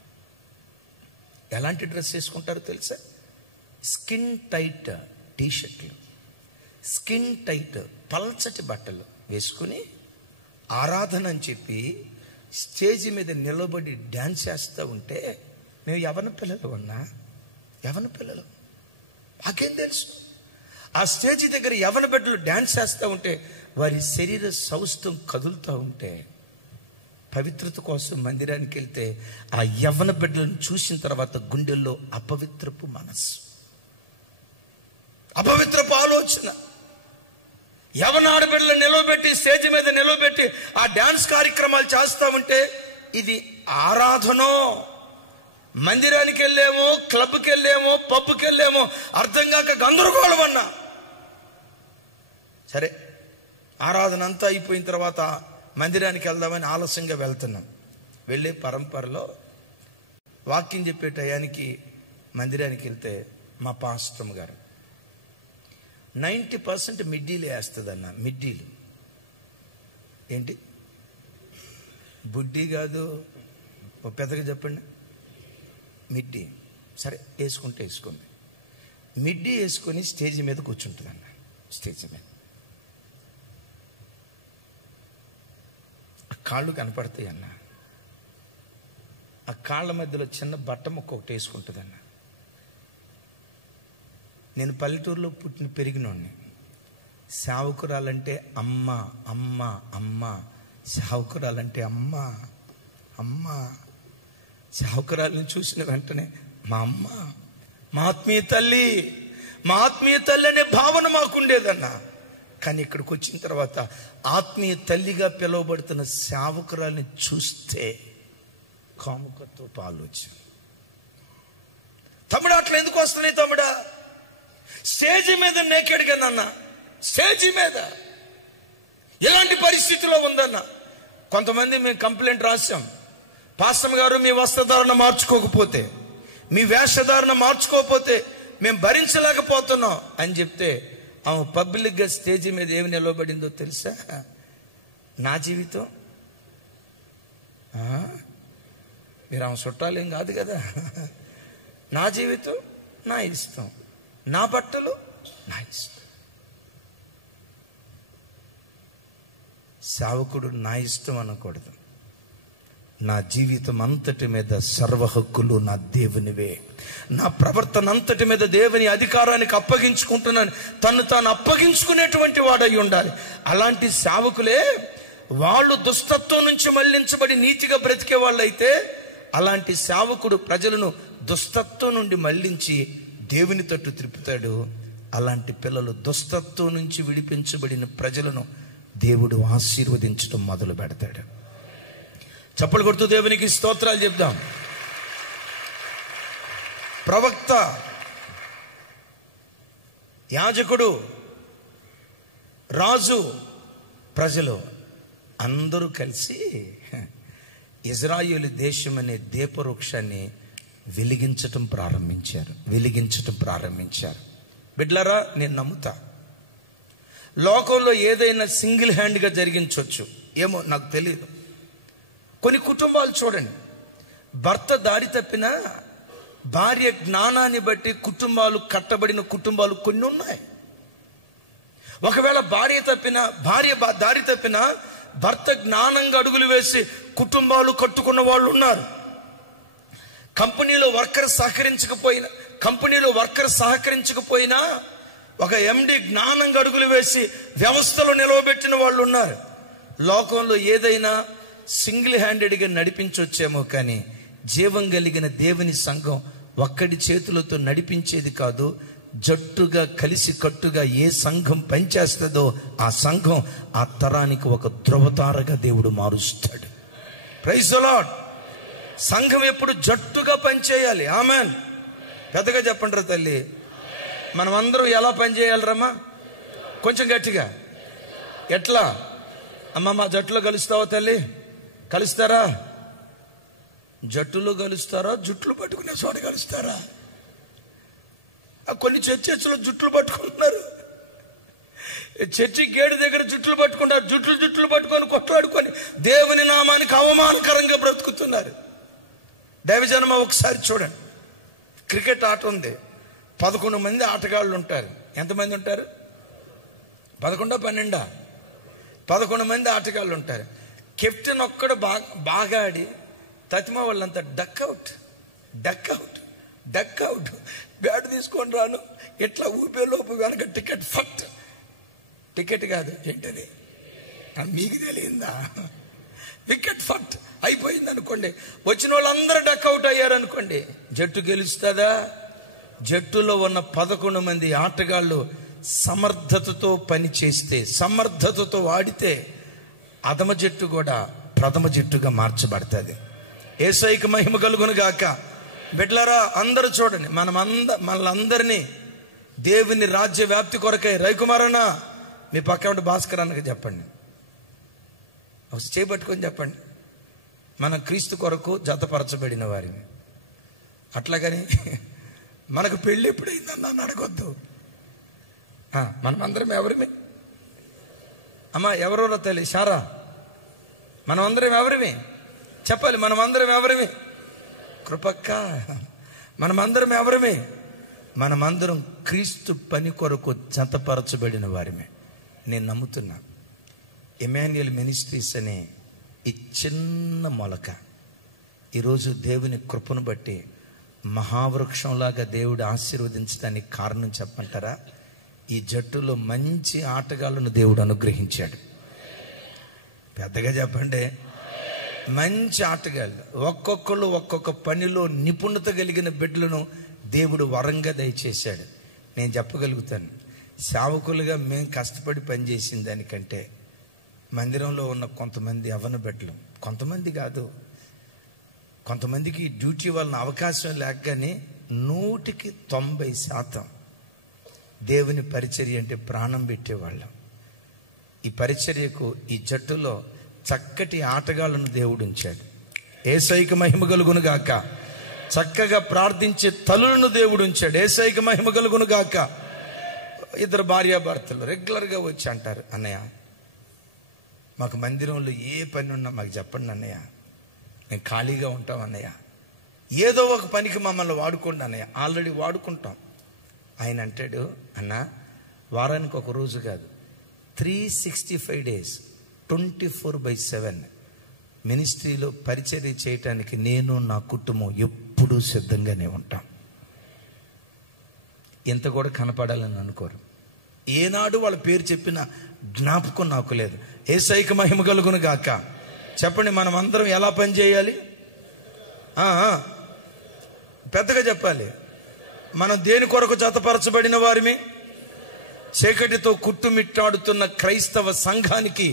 ఎలాంటి డ్రెస్ వేసుకుంటారో తెలుసా? స్కిన్ టైట్ టీషర్ట్లు, స్కిన్ టైట్ పల్చటి బట్టలు వేసుకుని ఆరాధన అని చెప్పి స్టేజ్ మీద నిలబడి డ్యాన్స్ చేస్తూ ఉంటే, మేము యవ్వన పిల్లలు ఉన్నా, యవ్వన పిల్లలు మాకేం తెలుసు? ఆ స్టేజ్ దగ్గర యవ్వన బిడ్డలు డ్యాన్స్ చేస్తూ ఉంటే, వారి శరీర సౌష్ఠవం కదులుతూ ఉంటే పవిత్రత కోసం మందిరానికి వెళ్తే ఆ యవ్వన బిడ్డలను చూసిన తర్వాత గుండెల్లో అపవిత్రపు మనసు, అపవిత్రపు ఆలోచన. యవ్వన ఆడబిడ్డలను నిలవబెట్టి స్టేజ్ మీద నిలవబెట్టి ఆ డాన్స్ కార్యక్రమాలు చేస్తా ఉంటే ఇది ఆరాధనో, మందిరానికి వెళ్ళేమో, క్లబ్కి వెళ్ళేమో, పబ్కి వెళ్ళేమో అర్థం కాక గందరగోళం అన్నా. సరే, ఆరాధన అంతా అయిపోయిన తర్వాత మందిరానికి వెళ్దామని ఆలస్యంగా వెళ్తున్నాం. వెళ్ళే పరంపరలో వాక్యం చెప్పే టయానికి మందిరానికి వెళ్తే మా పాస్టర్ గారు 90% మిడ్డీలు వేస్తుందన్న. మిడ్డీలు ఏంటి? బుడ్డీ కాదు, ఓ పెద్దగా చెప్పండి. మిడ్డీ. సరే, వేసుకుంటే వేసుకోండి. మిడ్డీ వేసుకొని స్టేజ్ మీద కూర్చుంటుంది అన్న. స్టేజ్ మీద ఆ కాళ్ళు కనపడతాయి అన్న. ఆ కాళ్ళ మధ్యలో చిన్న బట్ట ముక్క ఒకటి వేసుకుంటుంది అన్న. నేను పల్లెటూరులో పుట్టిన పెరిగినోడిని. సేవకురాలంటే అమ్మ అమ్మ అమ్మ, సేవకురాలంటే అమ్మ అమ్మ. సేవకురాలను చూసిన వెంటనే మా అమ్మ, మా ఆత్మీయ తల్లి, మా ఆత్మీయ తల్లి అనే భావన మాకుండేదన్న. కానీ ఇక్కడికి వచ్చిన తర్వాత ఆత్మీయ తల్లిగా పిలువబడుతున్న సేవకురాలని చూస్తే కాముకతో ఆలోచన. తమ్ముడు అట్లా ఎందుకు వస్తున్నాయి తమ్ముడా? స్టేజ్ మీద నేకెడ్గా నాన్న, స్టేజ్ మీద ఎలాంటి పరిస్థితిలో ఉందన్న. కొంతమంది మేము కంప్లైంట్ రాసాం, పాస్టర్ గారు మీ వస్త్రధారణ మార్చుకోకపోతే, మీ వేషధారణ మార్చుకోకపోతే మేము భరించలేకపోతున్నాం అని చెప్తే ఆమె పబ్లిక్గా స్టేజ్ మీద ఏమి నిలవబడిందో తెలుసా? నా జీవితం, మీరు ఆమె చుట్టాలేం కాదు కదా, నా జీవితం నా ఇష్టం, నా బట్టలు నా ఇష్టం. సేవకుడు నా ఇష్టం అనకూడదు. నా జీవితం అంతటి మీద సర్వ హక్కులు నా దేవునివే, నా ప్రవర్తన అంతటి మీద దేవుని అధికారానికి అప్పగించుకుంటున్నాను, తను తాను అప్పగించుకునేటువంటి వాడై ఉండాలి. అలాంటి సేవకులే వాళ్ళు దుష్టత్వం నుంచి మళ్లించబడి నీతిగా బ్రతికే వాళ్ళైతే, అలాంటి సేవకుడు ప్రజలను దుష్టత్వం నుండి మళ్లించి దేవుని తట్టు త్రిప్పుతాడు. అలాంటి పిల్లలు దుష్టత్వం నుంచి విడిపించబడిన ప్రజలను దేవుడు ఆశీర్వదించడం మొదలు పెడతాడు. చప్పలు కొడుతూ దేవునికి స్తోత్రాలు చెప్దాం. ప్రవక్త, యాజకుడు, రాజు, ప్రజలు అందరూ కలిసి ఇజ్రాయేలు దేశం అనే దీపవృక్షాన్ని వెలిగించటం ప్రారంభించారు. బిడ్డలారా, నేను నమ్ముతా లోకంలో ఏదైనా సింగిల్ హ్యాండ్గా జరిగించవచ్చు, ఏమో నాకు తెలియదు. కొన్ని కుటుంబాలు చూడండి, భర్త దారి తప్పినా భార్య జ్ఞానాన్ని బట్టి కుటుంబాలు కట్టబడిన కుటుంబాలు కొన్ని ఉన్నాయి. ఒకవేళ భార్య దారి తప్పినా భర్త జ్ఞానంగా అడుగులు వేసి కుటుంబాలు కట్టుకున్న వాళ్ళు ఉన్నారు. కంపెనీలో వర్కర్ సహకరించకపోయినా ఒక ఎండి జ్ఞానంగా అడుగులు వేసి వ్యవస్థలో నిలవబెట్టిన వాళ్ళు ఉన్నారు. లోకంలో ఏదైనా సింగిల్ హ్యాండెడ్గా నడిపించవచ్చేమో, కానీ జీవం కలిగిన దేవుని సంఘం ఒక్కడి చేతులతో నడిపించేది కాదు. జట్టుగా కలిసి కట్టుగా ఏ సంఘం పనిచేస్తుందో ఆ సంఘం ఆ తరానికి ఒక ధృవతారగా దేవుడు మారుస్తాడు. Praise the lord. సంఘం ఎప్పుడు జట్టుగా పనిచేయాలి. ఆమెన్. పెద్దగా చెప్పండి రా తల్లి. మనం అందరం ఎలా పనిచేయాలరమ్మా? కొంచెం గట్టిగా. ఎట్లా అమ్మ? మా జట్టులో కలుస్తావా తల్లి? కలుస్తారా? జట్టులో కలుస్తారా? జుట్లు పట్టుకునే చోట కలుస్తారా? కొన్ని చర్చిలో జుట్లు పట్టుకుంటున్నారు. చర్చి గేడు దగ్గర జుట్లు పట్టుకుంటారు. జుట్లు పట్టుకొని కొట్లాడుకొని దేవుని నామానికి అవమానకరంగా బ్రతుకుతున్నారు. దైవజనమ, ఒకసారి చూడండి, క్రికెట్ ఆట ఉంది, 11 మంది ఆటగాళ్ళు ఉంటారు. ఎంతమంది ఉంటారు? 11 12? 11 మంది ఆటగాళ్ళు ఉంటారు. కెప్టెన్ ఒక్కడు బాగా ఆడి తతిమా వాళ్ళంతా డక్అవుట్. బ్యాట్ తీసుకొని రాను, ఇట్లా ఊపేలోపు కనుక టికెట్ కాదు ఏంటది మీకు తెలియందా? వికెట్ ఫట్ అయిపోయింది అనుకోండి, వచ్చిన వాళ్ళందరూ డక్అవుట్ అయ్యారు అనుకోండి, జట్టు గెలుస్తుందా? జట్టులో ఉన్న 11 మంది ఆటగాళ్ళు సమర్థతతో పని చేస్తే, సమర్థతతో ఆడితే అధమ జట్టు కూడా ప్రథమ జట్టుగా మార్చబడుతుంది. యేసయ్యకి మహిమ కలుగును గాక. బిడ్డలారా, అందరూ చూడండి, మనలందరినీ దేవుని రాజ్య వ్యాప్తి కొరకై, రవికుమారన్న మీ పక్క ఉంటే భాస్కర్ అన్నకి చెప్పండి, చేపట్టుకొని చెప్పండి, మనం క్రీస్తు కొరకు జతపరచబడిన వారిని. అట్లాగని మనకు పెళ్ళి ఎప్పుడైందన్నా అడగొద్దు. మనమందరం ఎవరిమి అమ్మా? ఎవరో తల్లి సారా, మనమందరం ఎవరిమి చెప్పాలి? మనమందరం ఎవరిమి? కృపక్క, మనమందరం ఎవరిమి? మనమందరం క్రీస్తు పని కొరకు జతపరచబడిన వారిమే. నేను నమ్ముతున్నా ఇమాన్యుయల్ మినిస్ట్రీస్ అనే ఈ చిన్న మొలక ఈరోజు దేవుని కృపను బట్టి మహావృక్షంలాగా దేవుడు ఆశీర్వదించడానికి కారణం చెప్పంటారా? ఈ జట్టులో మంచి ఆటగాళ్ళను దేవుడు అనుగ్రహించాడు. పెద్దగా చెప్పండి, మంచి ఆటగాళ్ళు, ఒక్కొక్కరు ఒక్కొక్క పనిలో నిపుణత కలిగిన బిడ్డలను దేవుడు వరంగా దయచేశాడు. నేను చెప్పగలుగుతాను, సేవకులుగా మేము కష్టపడి పనిచేసిన దానికంటే మందిరంలో ఉన్న కొంతమంది యవ్వన బిడ్డలు, కొంతమంది కాదు, కొంతమందికి డ్యూటీ వలన అవకాశం లేకగానే 100% దేవుని పరిచర్య అంటే ప్రాణం పెట్టేవాళ్ళం. ఈ పరిచర్యకు ఈ జట్టులో చక్కటి ఆటగాళ్ళను దేవుడు ఉంచాడు. యేసయ్యకి మహిమ కలుగును గాక. చక్కగా ప్రార్థించే తల్లులను దేవుడు ఉంచాడు. యేసయ్యకి మహిమ కలుగును గాక. 2 భార్యాభర్తలు రెగ్యులర్గా వచ్చి అంటారు, అన్నయ్య మాకు మందిరంలో ఏ పని ఉన్నా మాకు చెప్పండి అన్నయ్య, మేము ఖాళీగా ఉంటాం అన్నయ్య, ఏదో ఒక పనికి మమ్మల్ని వాడుకోండి అన్నయ్య. ఆల్రెడీ వాడుకుంటాం. ఆయన అంటాడు, అన్న వారానికి ఒక రోజు కాదు, 365 days 24/7 మినిస్ట్రీలో పరిచర్య చేయటానికి నేను నా కుటుంబం ఎప్పుడూ సిద్ధంగానే ఉంటాం. ఎంత కూడా కనపడాలని అనుకోరు. ఏనాడు వాళ్ళ పేరు చెప్పిన జ్ఞాపకం నాకు లేదు. యేసయ్యకి మహిమ కలుగును గాక. చెప్పండి, మనం అందరం ఎలా పని చేయాలి? పెద్దగా చెప్పాలి. మనం దేని కొరకు జతపరచబడిన వారిమి? చీకటితో కుట్టుమిట్టాడుతున్న క్రైస్తవ సంఘానికి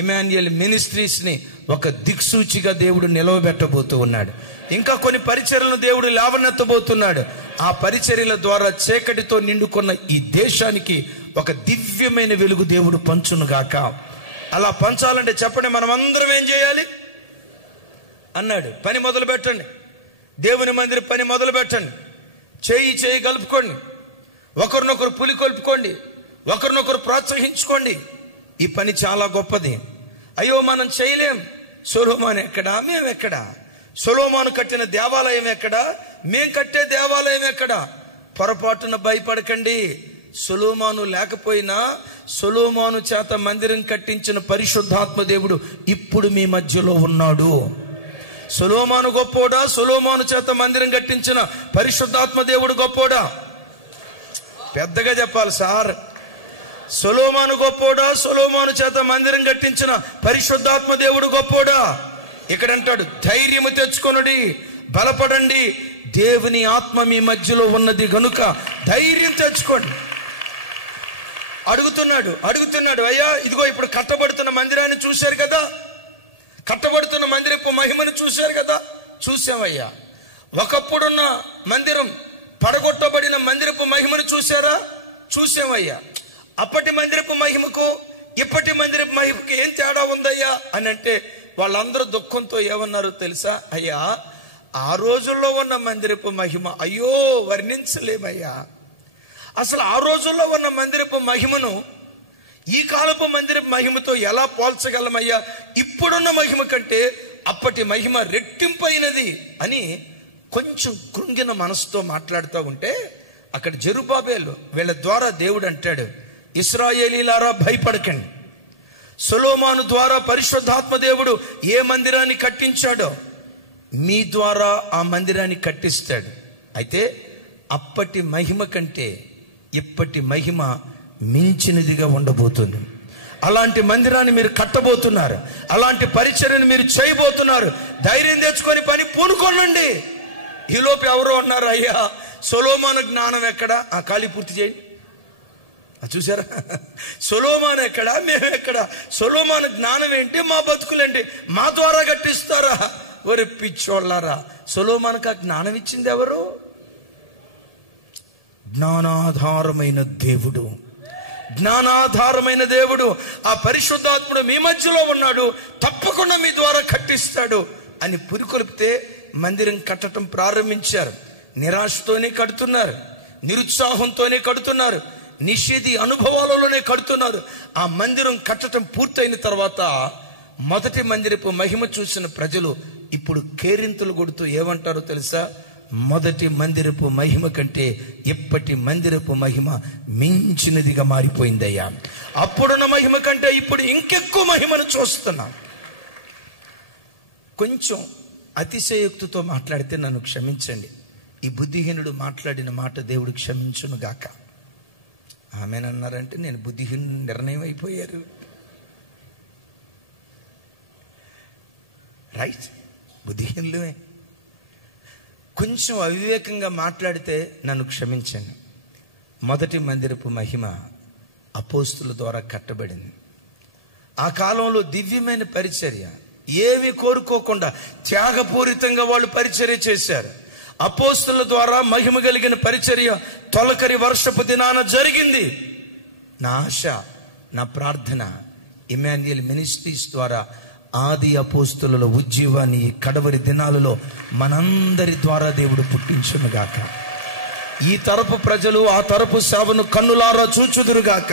ఇమాన్యుయల్ మినిస్ట్రీస్ ని ఒక దిక్సూచిగా దేవుడు నిలవబెట్టబోతూ ఉన్నాడు. ఇంకా కొన్ని పరిచర్యలను దేవుడు లేవనెత్తబోతున్నాడు. ఆ పరిచర్యల ద్వారా చీకటితో నిండుకున్న ఈ దేశానికి ఒక దివ్యమైన వెలుగు దేవుడు పంచునుగాక. అలా పంచాలంటే చెప్పండి, మనం అందరం ఏం చేయాలి అన్నాడు? పని మొదలు పెట్టండి. దేవుని మందిర పని మొదలు పెట్టండి. చేయి కలుపుకోండి. ఒకరినొకరు పులికొల్పుకోండి. ఒకరినొకరు ప్రోత్సహించుకోండి. ఈ పని చాలా గొప్పది. అయ్యో మనం చేయలేం. సొలొమోను ఎక్కడా, మేమెక్కడా? సొలొమోను కట్టిన దేవాలయం ఎక్కడా, మేం కట్టే దేవాలయం ఎక్కడా? పొరపాటున భయపడకండి. సొలొమోను లేకపోయినా సొలొమోను చేత మందిరం కట్టించిన పరిశుద్ధాత్మ దేవుడు ఇప్పుడు మీ మధ్యలో ఉన్నాడు. సొలొమోను గొప్పోడా? సొలొమోను చేత మందిరం కట్టించిన పరిశుద్ధాత్మ దేవుడు గొప్పోడా? పెద్దగా చెప్పాలి సార్. సొలొమోను గొప్పోడా? సొలొమోను చేత మందిరం కట్టించిన పరిశుద్ధాత్మ దేవుడు గొప్పోడా? ఇక్కడ అంటాడు, ధైర్యము తెచ్చుకొనుడి, బలపడండి, దేవుని ఆత్మ మీ మధ్యలో ఉన్నది గనుక ధైర్యం తెచ్చుకోండి. అడుగుతున్నాడు అయ్యా, ఇదిగో ఇప్పుడు కట్టబడుతున్న మందిరాన్ని చూశారు కదా, కట్టబడుతున్న మందిరపు మహిమను చూశారు కదా. చూసామయ్యా. ఒకప్పుడున్న మందిరం, పడగొట్టబడిన మందిరపు మహిమను చూశారా? చూసామయ్యా. అప్పటి మందిరపు మహిమకు ఇప్పటి మందిరపు మహిమకు ఏం తేడా ఉందయ్యా అని అంటే వాళ్ళందరూ దుఃఖంతో ఏమన్నారో తెలుసా? అయ్యా, ఆ రోజుల్లో ఉన్న మందిరపు మహిమ అయ్యో వర్ణించలేమయ్యా. అసలు ఆ రోజుల్లో ఉన్న మందిరపు మహిమను ఈ కాలపు మందిరపు మహిమతో ఎలా పోల్చగలమయ్యా? ఇప్పుడున్న మహిమ కంటే అప్పటి మహిమ రెట్టింపైనది అని కొంచెం కృంగిన మనసుతో మాట్లాడుతూ ఉంటే అక్కడ జెరుబ్బాబెలు వీళ్ళ ద్వారా దేవుడు అంటాడు, ఇశ్రాయేలీలారా భయపడకండి. సొలొమోను ద్వారా పరిశుద్ధాత్మ దేవుడు ఏ మందిరాన్ని కట్టించాడో మీ ద్వారా ఆ మందిరాన్ని కట్టిస్తాడు. అయితే అప్పటి మహిమ కంటే ఇప్పటి మహిమ మించినదిగా ఉండబోతుంది. అలాంటి మందిరాన్ని మీరు కట్టబోతున్నారు, అలాంటి పరిచర్యను మీరు చేయబోతున్నారు. ధైర్యం తెచ్చుకొని పని పూనుకోనండి. ఈలోపు ఎవరో అన్నారు, అయ్యా సొలొమోను జ్ఞానం ఎక్కడా? ఆ ఖాళీ పూర్తి చేయండి. చూసారా, సొలొమోను ఎక్కడా, మేమెక్కడా? సొలొమోను జ్ఞానం ఏంటి, మా బతుకులేంటి, మా ద్వారా కట్టిస్తారా? ఒరే పిచ్చోళ్ళారా, సొలొమోనుకు ఆ జ్ఞానం ఇచ్చింది ఎవరు? జ్ఞానాధారమైన దేవుడు, జ్ఞానాధారమైన దేవుడు. ఆ పరిశుద్ధాత్ముడు మీ మధ్యలో ఉన్నాడు, తప్పకుండా మీ ద్వారా కట్టిస్తాడు అని పురికొల్పితే మందిరం కట్టడం ప్రారంభించారు. నిరాశతోనే కడుతున్నారు, నిరుత్సాహంతోనే కడుతున్నారు, నిషేధి అనుభవాలలోనే కడుతున్నారు. ఆ మందిరం కట్టడం పూర్తయిన తర్వాత మొదటి మందిరపు మహిమ చూసిన ప్రజలు ఇప్పుడు కేరింతలు కొడుతూ ఏమంటారో తెలుసా? మొదటి మందిరపు మహిమ కంటే ఇప్పటి మందిరపు మహిమ మించినదిగా మారిపోయిందయ్యా. అప్పుడున్న మహిమ కంటే ఇప్పుడు ఇంకెక్కువ మహిమను చూస్తున్నాం. కొంచెం అతిశయోక్తితో మాట్లాడితే నన్ను క్షమించండి. ఈ బుద్ధిహీనుడు మాట్లాడిన మాట దేవుడు క్షమించును గాక. ఆమెనన్నారంటే నేను బుద్ధిహీనుడు నిర్ణయం అయిపోయారు. రైట్, బుద్ధిహీనులే. కొంచెం అవివేకంగా మాట్లాడితే నన్ను క్షమించండి. మొదటి మందిరపు మహిమ అపోస్తుల ద్వారా కట్టబడింది. ఆ కాలంలో దివ్యమైన పరిచర్య, ఏమీ కోరుకోకుండా త్యాగపూరితంగా వాళ్ళు పరిచర్య చేశారు. అపోస్తుల ద్వారా మహిమ కలిగిన పరిచర్య తొలకరి వర్షపు దినాన జరిగింది. నా ఆశ, నా ప్రార్థన, ఇమాన్యుయల్ మినిస్ట్రీస్ ద్వారా ఆది అపోస్తుల ఉజ్జీవాన్ని ఈ కడవరి దినాలలో మనందరి ద్వారా దేవుడు పుట్టించునుగాక. ఈ తరపు ప్రజలు ఆ తరపు సేవను కన్నులారా చూచుదురుగాక.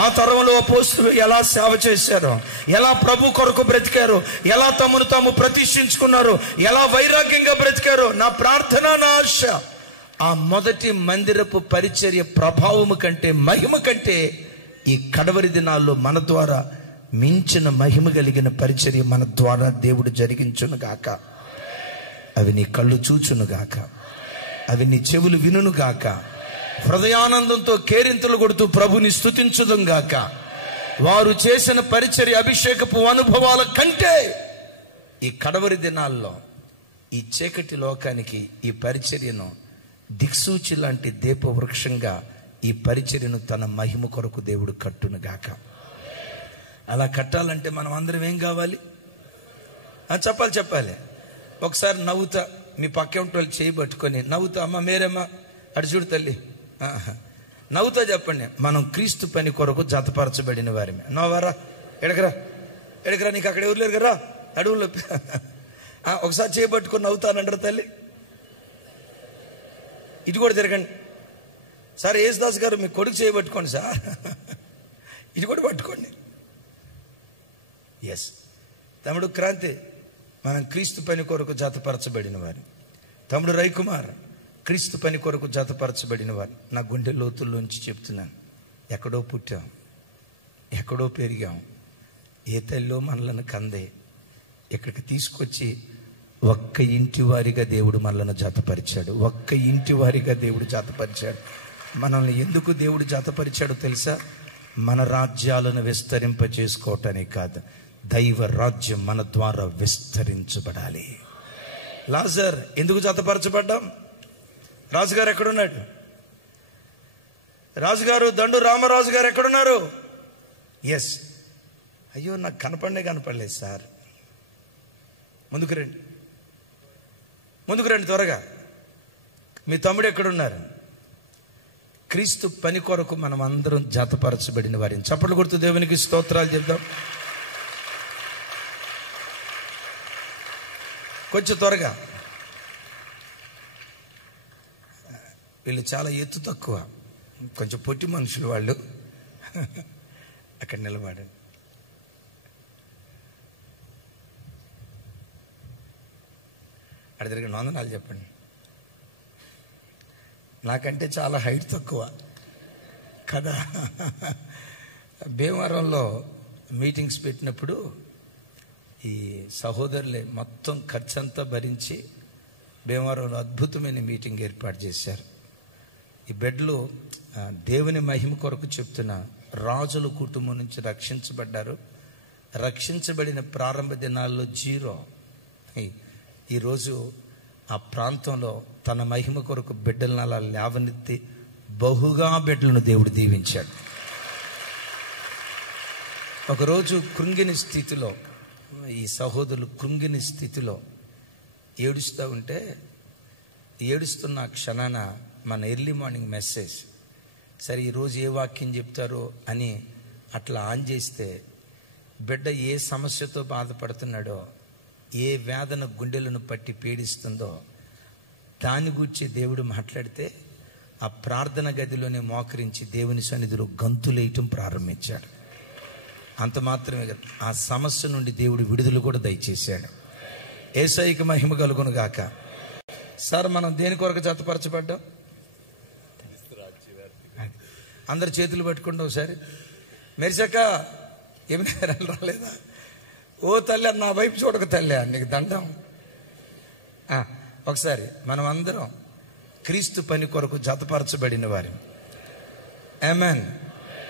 ఆ తరంలో అపోస్తులు ఎలా సేవ చేశారో, ఎలా ప్రభు కొరకు బ్రతికారో, ఎలా తమను తాము ప్రతిష్ఠించుకున్నారో, ఎలా వైరాగ్యంగా బ్రతికారో, నా ప్రార్థన, నా ఆశ ఆ మొదటి మందిరపు పరిచర్య ప్రభావము కంటే, మహిమ కంటే ఈ కడవరి దినాల్లో మన ద్వారా మించిన మహిమ కలిగిన పరిచర్య మన ద్వారా దేవుడు జరిగించునుగాక. అవి నీ కళ్ళు చూచునుగాక, అవి నీ చెవులు వినుగాక. హృదయానందంతో కేరింతలు కొడుతూ ప్రభుని స్తుతించుదుం గాక. వారు చేసిన పరిచర్య అభిషేకపు అనుభవాల కంటే ఈ కడవరి దినాల్లో ఈ చీకటి లోకానికి ఈ పరిచర్యను దిక్సూచి లాంటి దీపవృక్షంగా ఈ పరిచర్యను తన మహిమ కొరకు దేవుడు కట్టునుగాక. అలా కట్టాలంటే మనం అందరం ఏం కావాలి? చెప్పాలి. ఒకసారి నవ్వుతా, మీ పక్క వాళ్ళు చేయి పట్టుకొని నవ్వుతా, అమ్మ మేరమ్మా అటు చూడు తల్లి, నవ్వుతా చెప్పండి, మనం క్రీస్తు పని కొరకు జతపరచబడిన వారిమే. నవ్వరా, ఎడకరా, నీకు అక్కడ ఎవరు లేరు కదా అడవుల్లో. ఒకసారి చేయి పట్టుకొని నవ్వుతానంటారు తల్లి. ఇటు కూడా తిరగండి సార్. యేసుదాస్ గారు మీ కొడుకు చేయి పట్టుకోండి సార్, ఇటు కూడా పట్టుకోండి. ఎస్, తమ్ముడు క్రాంతి, మనం క్రీస్తు పని కొరకు జతపరచబడిన వారు. తమ్ముడు రవికుమార్, క్రీస్తు పని కొరకు జతపరచబడిన వారు. నా గుండె లోతుల్లోంచి చెప్తున్నాను, ఎక్కడో పుట్టాం, ఎక్కడో పెరిగాం, ఏ తల్లిలో మనలను కందే ఇక్కడికి తీసుకొచ్చి ఒక్క ఇంటి వారిగా దేవుడు మనలను జతపరిచాడు. ఒక్క ఇంటి వారిగా దేవుడు జతపరిచాడు. మనల్ని ఎందుకు దేవుడు జతపరిచాడో తెలుసా? మన రాజ్యాలను విస్తరింప చేసుకోవటానికి కాదు, దైవ రాజ్యం మన ద్వారా విస్తరించబడాలి. లాజర్ ఎందుకు జతపరచబడ్డాం? రాజుగారు ఎక్కడున్నాడు? రాజుగారు దండు రామరాజు గారు ఎక్కడున్నారు? ఎస్, అయ్యో నాకు కనపడలేదు సార్. ముందుకు రండి త్వరగా. మీ తమ్ముడు ఎక్కడున్నారు? క్రీస్తు పని కొరకు మనం అందరం జతపరచబడిన వారిని. చప్పట్లు కొడుతూ దేవునికి స్తోత్రాలు చెప్దాం. కొంచెం త్వరగా. వీళ్ళు చాలా ఎత్తు తక్కువ, కొంచెం పొట్టి మనుషులు వాళ్ళు. అక్కడ నిలబడండి. అక్కడ తిరిగి వందనాలు చెప్పండి. నాకంటే చాలా హైట్ తక్కువ కదా. భీమవరంలో మీటింగ్స్ పెట్టినప్పుడు ఈ సహోదరులే మొత్తం ఖర్చంతా భరించి భీమవరంలో అద్భుతమైన మీటింగ్ ఏర్పాటు చేశారు. ఈ బెడ్లో దేవుని మహిమ కొరకు చెప్తున్న రాజుల కుటుంబం నుంచి రక్షించబడ్డారు. రక్షించబడిన ప్రారంభ దినాల్లో 0. ఈరోజు ఆ ప్రాంతంలో తన మహిమ కొరకు బిడ్డలను అలా లేవనెత్తి బహుగా బిడ్డలను దేవుడు దీవించాడు. ఒకరోజు కృంగిని స్థితిలో, ఈ సహోదరులు కృంగిని స్థితిలో ఏడుస్తూ ఉంటే, ఏడుస్తున్న క్షణాన మన ఎర్లీ మార్నింగ్ మెసేజ్, సరే ఈరోజు ఏ వాక్యం చెప్తారో అని అట్లా ఆన్ చేస్తే, బిడ్డ ఏ సమస్యతో బాధపడుతున్నాడో, ఏ వేదన గుండెలను పట్టి పీడిస్తుందో దాని గురించి దేవుడు మాట్లాడితే, ఆ ప్రార్థన గదిలోనే మోకరించి దేవుని సన్నిధిలో గంతులేయటం ప్రారంభించాడు. అంత మాత్రమే కాదు, ఆ సమస్య నుండి దేవుడు విడుదల కూడా దయచేశాడు. యేసయ్యకి మహిమ కలుగును గాక. సార్, మనం దేని కొరకు జతపరచబడ్డాం? అందరు చేతులు పట్టుకుంటాం ఒకసారి. మెరిసాక ఏమి రాలేదా? ఓ తల్లి, నా వైపు చూడక తల్లి, నీకు దండం. ఒకసారి మనం అందరం క్రీస్తు పని కొరకు జతపరచబడిన వారి. ఆమేన్.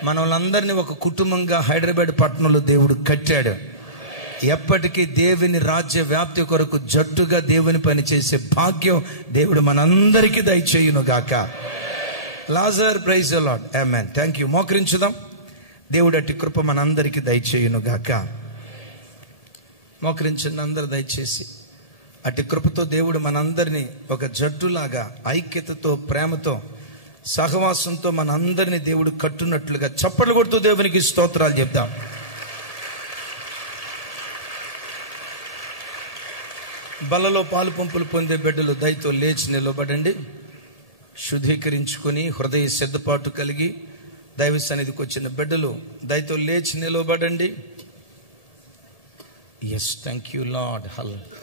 మనల్ని ఒక కుటుంబంగా హైదరాబాద్ పట్టణంలో దేవుడు కట్టాడు. ఎప్పటికీ దేవుని రాజ్య వ్యాప్తి కొరకు జట్టుగా దేవుని పని చేసే భాగ్యం దేవుడు మనందరికీ దయచేయును గాక. Lazar, praise the lord. Amen. Thank you. మోకరించుదాం. దేవుడు అట్టి కృప మనందరికీ దయచేయును గాక. మోకరించండి అందరూ దయచేసి. అట్టి కృపతో దేవుడు మనందరినీ ఒక జట్టులాగా ఐక్యతతో, ప్రేమతో, సహవాసంతో మనందరినీ దేవుడు కట్టున్నట్లుగా చప్పట్లు కొడుతూ దేవునికి స్తోత్రాలు చెప్దాం. బలలో పాలు పంపులు పొందే బిడ్డలు దయతో లేచి నిలబడండి. శుద్ధీకరించుకొని హృదయ సిద్ధపాటు కలిగి దైవ సన్నిధికి వచ్చిన బిడ్డలు దయతో లేచి నిలబడండి. Yes, thank you lord. Hallelujah.